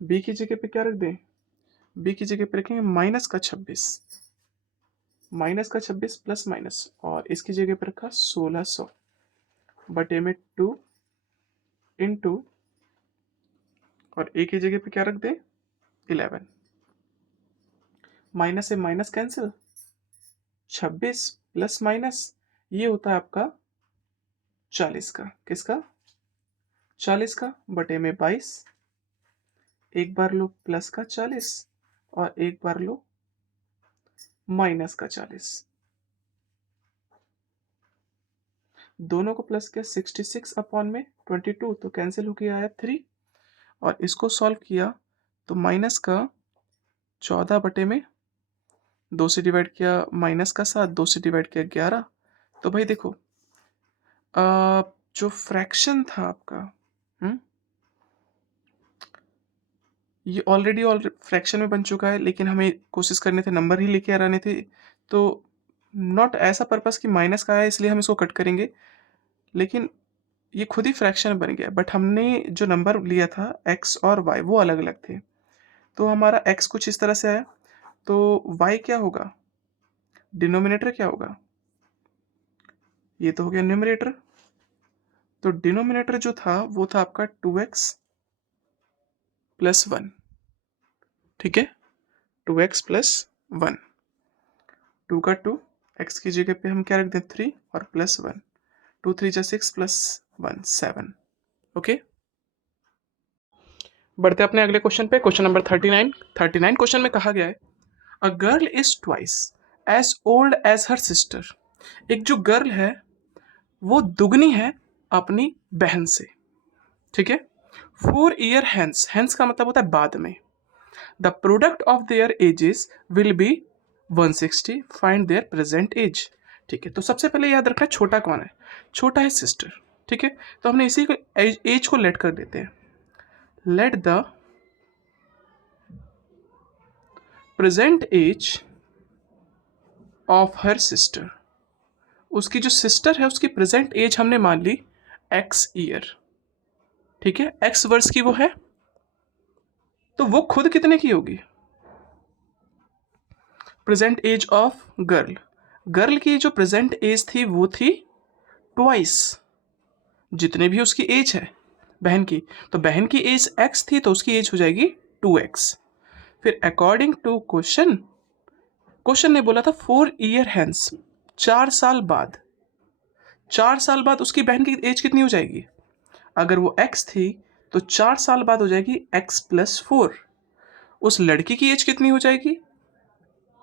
b की जगह पे क्या रख दें, b की जगह पे रखेंगे माइनस का 26, माइनस का 26 प्लस माइनस, और इसकी जगह पे रखा 1600 बटे में 2 इंटू, और a की जगह पे क्या रख दें 11, माइनस से माइनस कैंसिल, 26 प्लस माइनस ये होता है आपका 40 का, किसका 40 का, बटे में 22, एक बार लो प्लस का 40 और एक बार लो माइनस का 40, दोनों को प्लस किया 66 अपॉन में 22, तो कैंसिल होके आया 3, और इसको सॉल्व किया तो माइनस का 14 बटे में 2 से डिवाइड किया माइनस का 7, 2 से डिवाइड किया 11। तो भाई देखो जो फ्रैक्शन था आपका ये ऑलरेडी फ्रैक्शन में बन चुका है, लेकिन हमें कोशिश करने थे नंबर ही लेके आने थे, तो नॉट ऐसा पर्पस कि माइनस का है इसलिए हम इसको कट करेंगे, लेकिन ये खुद ही फ्रैक्शन बन गया, बट हमने जो नंबर लिया था x और y वो अलग अलग थे, तो हमारा x कुछ इस तरह से आया, तो y क्या होगा, डिनोमिनेटर क्या होगा, ये तो हो गया न्यूमरेटर, तो डिनोमिनेटर जो था वो था आपका 2x प्लस 1। ठीक है, 2x प्लस 1, 2 का 2, x की जगह पे हम क्या रख दें 3 और प्लस 1, 2 3 जा 6 प्लस 1 7। ओके, बढ़ते अपने अगले क्वेश्चन पे, क्वेश्चन नंबर 39। 39 क्वेश्चन में कहा गया है a girl is twice as old as her sister. एक जो गर्ल है वो दुगनी है अपनी बहन से। ठीक है, 4 ईयर हैंस, हैंस का मतलब होता है बाद में, the product of their ages will be 160, find their present age. ठीक है, तो सबसे पहले याद रखना छोटा कौन है, छोटा है सिस्टर। ठीक है, तो हमने इसी को एज को लेट कर देते हैं, let the present age of her sister. उसकी जो सिस्टर है उसकी प्रेजेंट एज हमने मान ली x ईयर। ठीक है, x वर्ष की वो है, तो वो खुद कितने की होगी, present age of girl, girl की जो प्रेजेंट एज थी वो थी ट्वाइस जितने भी उसकी एज है बहन की, तो बहन की एज x थी तो उसकी एज हो जाएगी 2x। फिर अकॉर्डिंग टू क्वेश्चन, क्वेश्चन ने बोला था 4 ईयर हैंस, 4 साल बाद, 4 साल बाद उसकी बहन की एज कितनी हो जाएगी, अगर वो x थी तो 4 साल बाद हो जाएगी x प्लस 4, उस लड़की की एज कितनी हो जाएगी,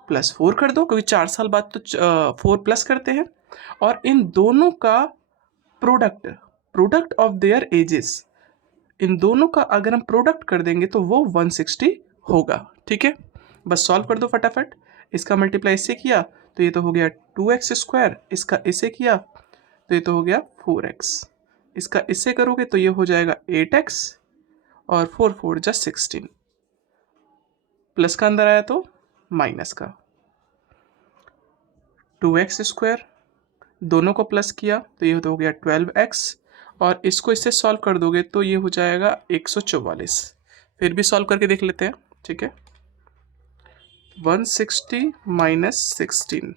प्लस 4 कर दो, क्योंकि 4 साल बाद तो 4 प्लस करते हैं, और इन दोनों का product, product of their ages, इन दोनों का अगर हम प्रोडक्ट कर देंगे तो वो 160 होगा। ठीक है, बस सॉल्व कर दो फटाफट, इसका मल्टीप्लाई इससे किया तो ये तो हो गया 2x स्क्वायर, इसका इससे किया तो ये तो हो गया 4x, इसका इससे करोगे तो ये हो जाएगा 8x, और 4 4 जा 16, प्लस का अंदर आया तो माइनस का, 2x स्क्वायर, दोनों को प्लस किया तो ये तो हो गया 12x, और इसको इससे सॉल्व कर दोगे तो ये हो जाएगा 144। फिर भी सॉल्व करके देख लेते हैं। ठीक है, 160 माइनस 16,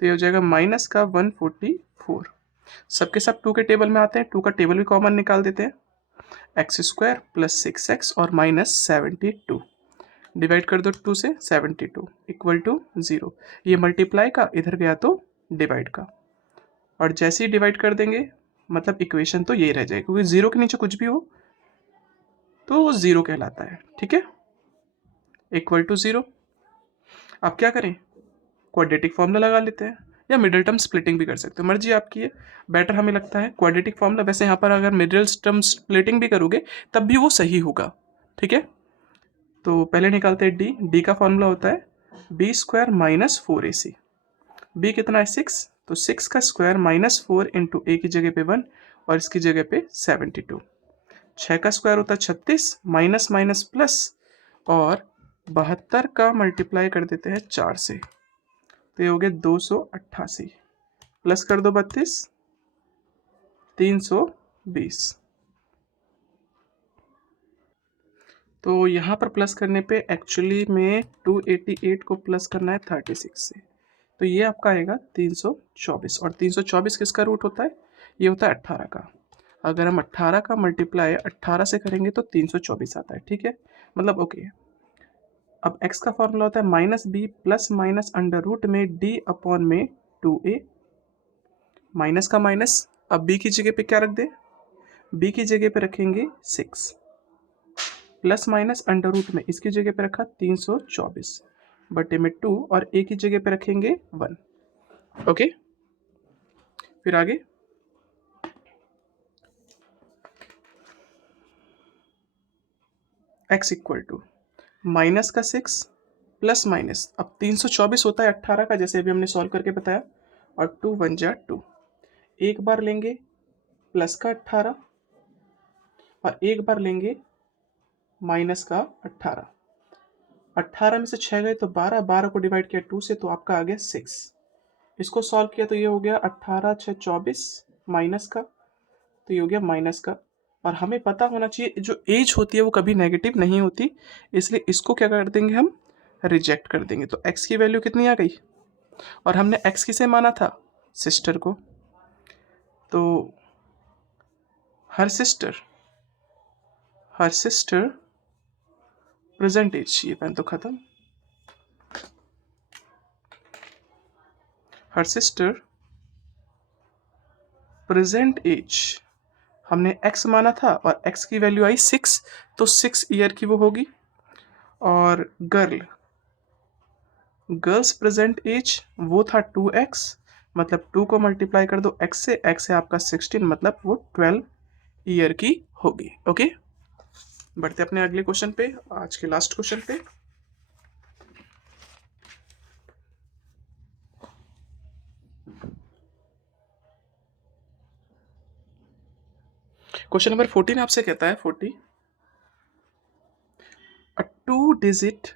तो ये हो जाएगा माइनस का 144। सबके सब 2 के टेबल में आते हैं, 2 का टेबल भी कॉमन निकाल देते हैं, एक्स स्क्वायर प्लस 6x और माइनस 72, डिवाइड कर दो 2 से, 72 इक्वल टू 0, ये मल्टीप्लाई का इधर गया तो डिवाइड का, और जैसे ही डिवाइड कर देंगे मतलब इक्वेशन तो ये रह जाएगी, क्योंकि 0 के नीचे कुछ भी हो तो वो 0 कहलाता है, ठीक है, इक्वल टू 0। अब क्या करें, क्वाड्रेटिक फॉर्मूला लगा लेते हैं, या मिडिल टर्म स्प्लिटिंग भी कर सकते हो, मर्जी आपकी है, बेटर हमें लगता है क्वाड्रेटिक फॉर्मूला। वैसे यहाँ पर अगर मिडिल टर्म स्प्लिटिंग भी करोगे तब भी वो सही होगा, ठीक है। तो पहले निकालते हैं डी। डी का फॉर्मूला होता है B square minus 4ac। B कितना है 6, तो 6 का स्क्वायर माइनस 4 इंटू ए की जगह पे 1 और इसकी जगह पे 72। 6 का स्क्वायर होता है 36, माइनस माइनस प्लस, और 72 का मल्टीप्लाई कर देते हैं 4 से, तो ये हो गया 288, प्लस कर दो 32, 320। तो यहाँ पर प्लस करने पे एक्चुअली में 288 को प्लस करना है 36 से, तो ये आपका आएगा 324। और 324 किसका रूट होता है, ये होता है 18 का। अगर हम 18 का मल्टीप्लाई 18 से करेंगे तो 324 आता है, ठीक है, मतलब ओके। अब x का फॉर्मूला होता है minus B plus minus under root में d अपॉन में 2a। माइनस का माइनस, अब b की जगह पे क्या रख दें, b की जगह पे रखेंगे 6, प्लस माइनस अंडर रूट में इसकी जगह पे रखा 324 बटे में 2, और a की जगह पे रखेंगे 1, ओके। फिर आगे x इक्वल टू माइनस का 6 प्लस माइनस, अब 324 होता है 18 का, जैसे अभी हमने सॉल्व करके बताया, और 2 1 जा 2, एक बार लेंगे प्लस का 18 और एक बार लेंगे माइनस का 18। 18 में से 6 गए तो 12, 12 को डिवाइड किया 2 से तो आपका आ गया 6। इसको सॉल्व किया तो ये हो गया 18 6 24 माइनस का, तो ये हो गया माइनस का। और हमें पता होना चाहिए जो एज होती है वो कभी नेगेटिव नहीं होती, इसलिए इसको क्या कर देंगे, हम रिजेक्ट कर देंगे। तो x की वैल्यू कितनी आ गई, और हमने x किसे माना था, सिस्टर को, तो हर सिस्टर प्रेजेंट एज, ये पेन तो खत्म, हर सिस्टर प्रेजेंट एज हमने x माना था और x की वैल्यू आई 6, तो 6 ईयर की वो होगी। और गर्ल्स प्रेजेंट एज वो था 2x, मतलब 2 को मल्टीप्लाई कर दो x से, x है आपका 16, मतलब वो 12 ईयर की होगी, ओके। बढ़ते अपने अगले क्वेश्चन पे, आज के लास्ट क्वेश्चन पे। क्वेश्चन नंबर 14 आपसे कहता है 40, अ 2 digit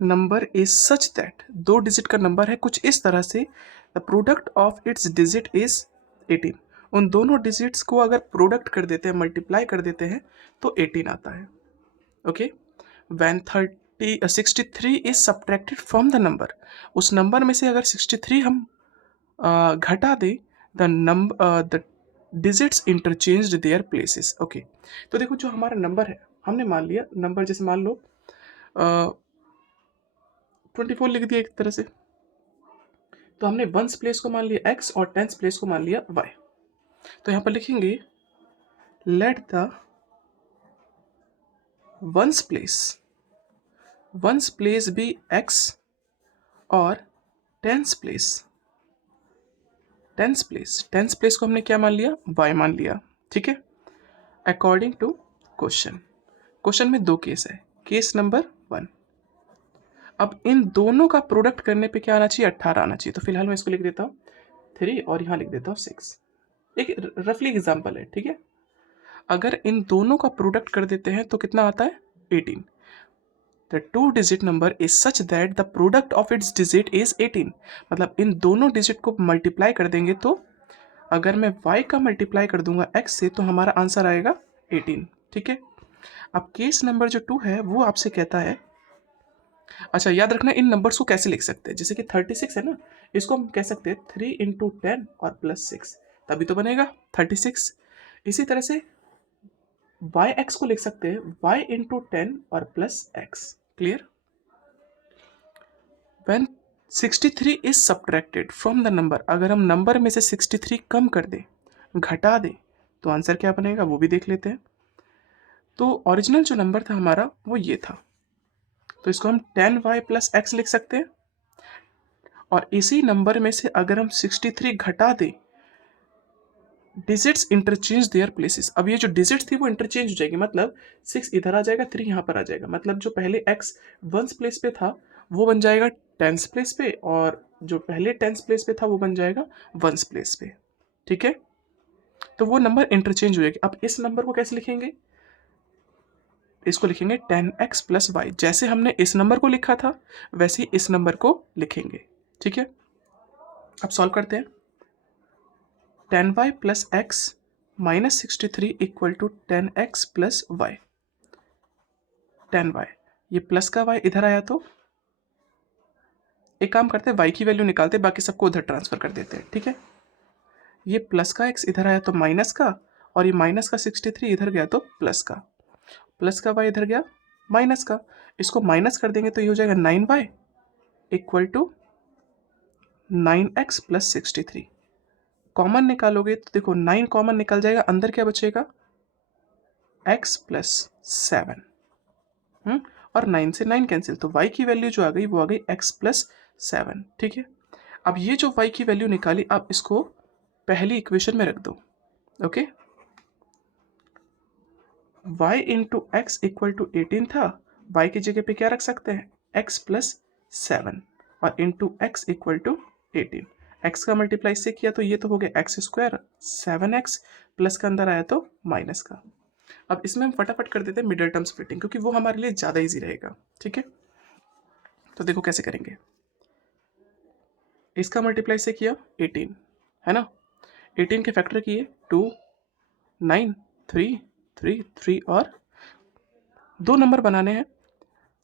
number is such that, 2 digit का नंबर है कुछ इस तरह से, the product of its digit is 18। उन दोनों डिजिट्स को अगर प्रोडक्ट कर देते हैं, मल्टीप्लाई कर देते हैं, तो 18 आता है, okay. When 63 is subtracted from the number, उस नंबर में से अगर 63 हम घटा दें, the digits interchanged their places, okay. तो देखो जो हमारा नंबर है, हमने मान लिया नंबर, जैसे मान लो 24 लिख दिया एक तरह से, तो हमने वंस प्लेस को मान लिया x और टेंस प्लेस को मान लिया y। तो यहाँ पर लिखेंगे let the ones place be x और टेंस प्लेस को हमने क्या मान लिया, y मान लिया, ठीक है। अकॉर्डिंग टू क्वेश्चन में 2 केस है, केस नंबर 1। अब इन दोनों का प्रोडक्ट करने पे क्या आना चाहिए, 18 आना चाहिए। तो फिलहाल मैं इसको लिख देता हूँ 3 और यहाँ लिख देता हूँ 6। एक रफली एग्जाम्पल है, ठीक है। अगर इन दोनों का प्रोडक्ट कर देते हैं तो कितना आता है, 18। The 2 digit number is such that the product of its digit is 18, मतलब इन दोनों डिजिट को मल्टीप्लाई कर देंगे, तो अगर मैं y का मल्टीप्लाई कर दूंगा x से तो हमारा आंसर आएगा 18, ठीक है। अब केस नंबर जो 2 है वो आपसे कहता है, अच्छा याद रखना इन नंबर्स को कैसे लिख सकते हैं, जैसे कि 36 है ना, इसको हम कह सकते हैं 3 इंटू 10 और प्लस 6, तभी तो बनेगा 36। इसी तरह से वाई एक्स को लिख सकते हैं y इंटू 10 और plus x, clear. When 63 is subtracted from the number, अगर हम नंबर में से 63 कम कर दें, घटा दें तो आंसर क्या बनेगा वो भी देख लेते हैं। तो ओरिजिनल जो नंबर था हमारा वो ये था, तो इसको हम 10y प्लस एक्स लिख सकते हैं। और इसी नंबर में से अगर हम 63 घटा दें, डिजिट्स इंटरचेंज देयर प्लेसेस। अब ये जो डिजिट्स थी वो इंटरचेंज हो जाएगी, मतलब 6 इधर आ जाएगा, 3 यहाँ पर आ जाएगा, मतलब जो पहले x वंस प्लेस पे था वो बन जाएगा टेंस प्लेस पे, और जो पहले टेंस प्लेस पे था वो बन जाएगा वंस प्लेस पे। ठीक है, तो वो नंबर इंटरचेंज हो जाएगी। अब इस नंबर को कैसे लिखेंगे, इसको लिखेंगे 10x प्लस वाई। जैसे हमने इस नंबर को लिखा था वैसे ही इस नंबर को लिखेंगे। ठीक है, अब सॉल्व करते हैं। 10y plus X minus 63 equal to 10x plus Y. 10y, ये प्लस का y इधर आया तो एक काम करते हैं, y की वैल्यू निकालते, बाकी सबको उधर ट्रांसफर कर देते हैं। ठीक है, ये प्लस का x इधर आया तो माइनस का, और ये माइनस का 63 इधर गया तो प्लस का, प्लस का y इधर गया माइनस का, इसको माइनस कर देंगे तो ये हो जाएगा 9y equal to 9x plus 63। Common निकालोगे तो देखो 9 कॉमन निकल जाएगा, अंदर क्या बचेगा x प्लस 7, और 9 से 9 कैंसिल, तो y की वैल्यू जो आ गई वो आ गई x प्लस 7। ठीक है, अब ये जो y की वैल्यू निकाली आप इसको पहली इक्वेशन में रख दो। Okay, y into X equal to 18 था, y की जगह पे क्या रख सकते हैं x प्लस 7, और into X equal to 18। x का मल्टीप्लाई से किया तो ये तो हो गया एक्स स्क्वायर, 7x प्लस का अंदर आया तो माइनस का। अब इसमें हम फटाफट कर देते हैं मिडिल टर्म स्प्लिटिंग, क्योंकि वो हमारे लिए ज़्यादा इजी रहेगा। ठीक है, तो देखो कैसे करेंगे। इसका मल्टीप्लाई से किया 18 है ना, 18 के फैक्टर किए 2 9 3 3 3, और दो नंबर बनाने हैं,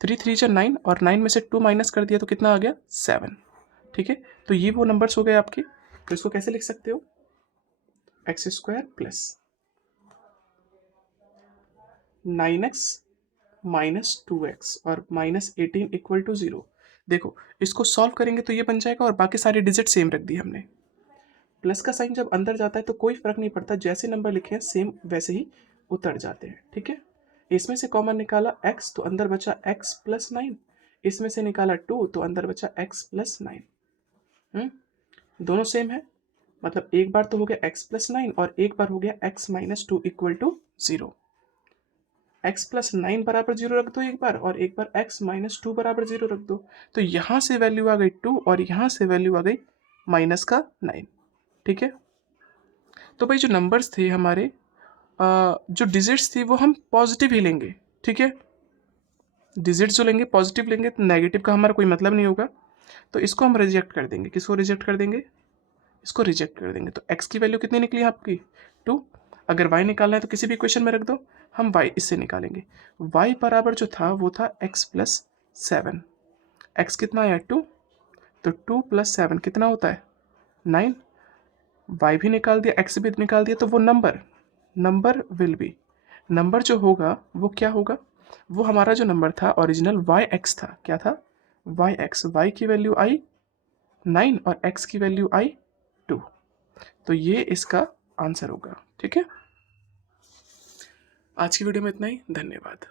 3 3 जा 9, और 9 में से 2 माइनस कर दिया तो कितना आ गया 7। ठीक है, तो ये वो नंबर्स हो गए आपके। तो इसको कैसे लिख सकते हो, x square plus 9x minus 2x और माइनस 18 इक्वल टू 0। देखो इसको सॉल्व करेंगे तो ये बन जाएगा, और बाकी सारे डिजिट सेम रख दी हमने। प्लस का साइन जब अंदर जाता है तो कोई फर्क नहीं पड़ता, जैसे नंबर लिखे हैं सेम वैसे ही उतर जाते हैं। ठीक है, इसमें से कॉमन निकाला x तो अंदर बचा x प्लस 9, इसमें से निकाला 2 तो अंदर बचा x प्लस 9। दोनों सेम है, मतलब एक बार तो हो गया x प्लस 9 और एक बार हो गया x minus 2 equal to 0। x plus 9 बराबर 0 रख दो एक बार, और एक बार x माइनस 2 बराबर 0 रख दो, तो यहाँ से वैल्यू आ गई 2 और यहाँ से वैल्यू आ गई माइनस का 9। ठीक है, तो भाई जो नंबर्स थे हमारे, जो डिजिट्स थी वो हम पॉजिटिव ही लेंगे। ठीक है, डिजिट्स जो लेंगे पॉजिटिव लेंगे, तो नेगेटिव का हमारा कोई मतलब नहीं होगा, तो इसको हम रिजेक्ट कर देंगे। किसको रिजेक्ट कर देंगे, इसको रिजेक्ट कर देंगे। तो x की वैल्यू कितनी निकली आपकी 2, अगर y निकालना है तो किसी भी इक्वेशन में रख दो, हम y इससे निकालेंगे। y बराबर जो था वो था x प्लस 7, x कितना आया 2, तो 2 प्लस 7 कितना होता है 9, y भी निकाल दिया x भी निकाल दिया, तो वो नंबर विल बी, नंबर जो होगा वो क्या होगा, वो हमारा जो नंबर था ओरिजिनल yx था, क्या था yx, y की वैल्यू आई 9 और x की वैल्यू आई 2, तो ये इसका आंसर होगा। ठीक है, आज की वीडियो में इतना ही, धन्यवाद।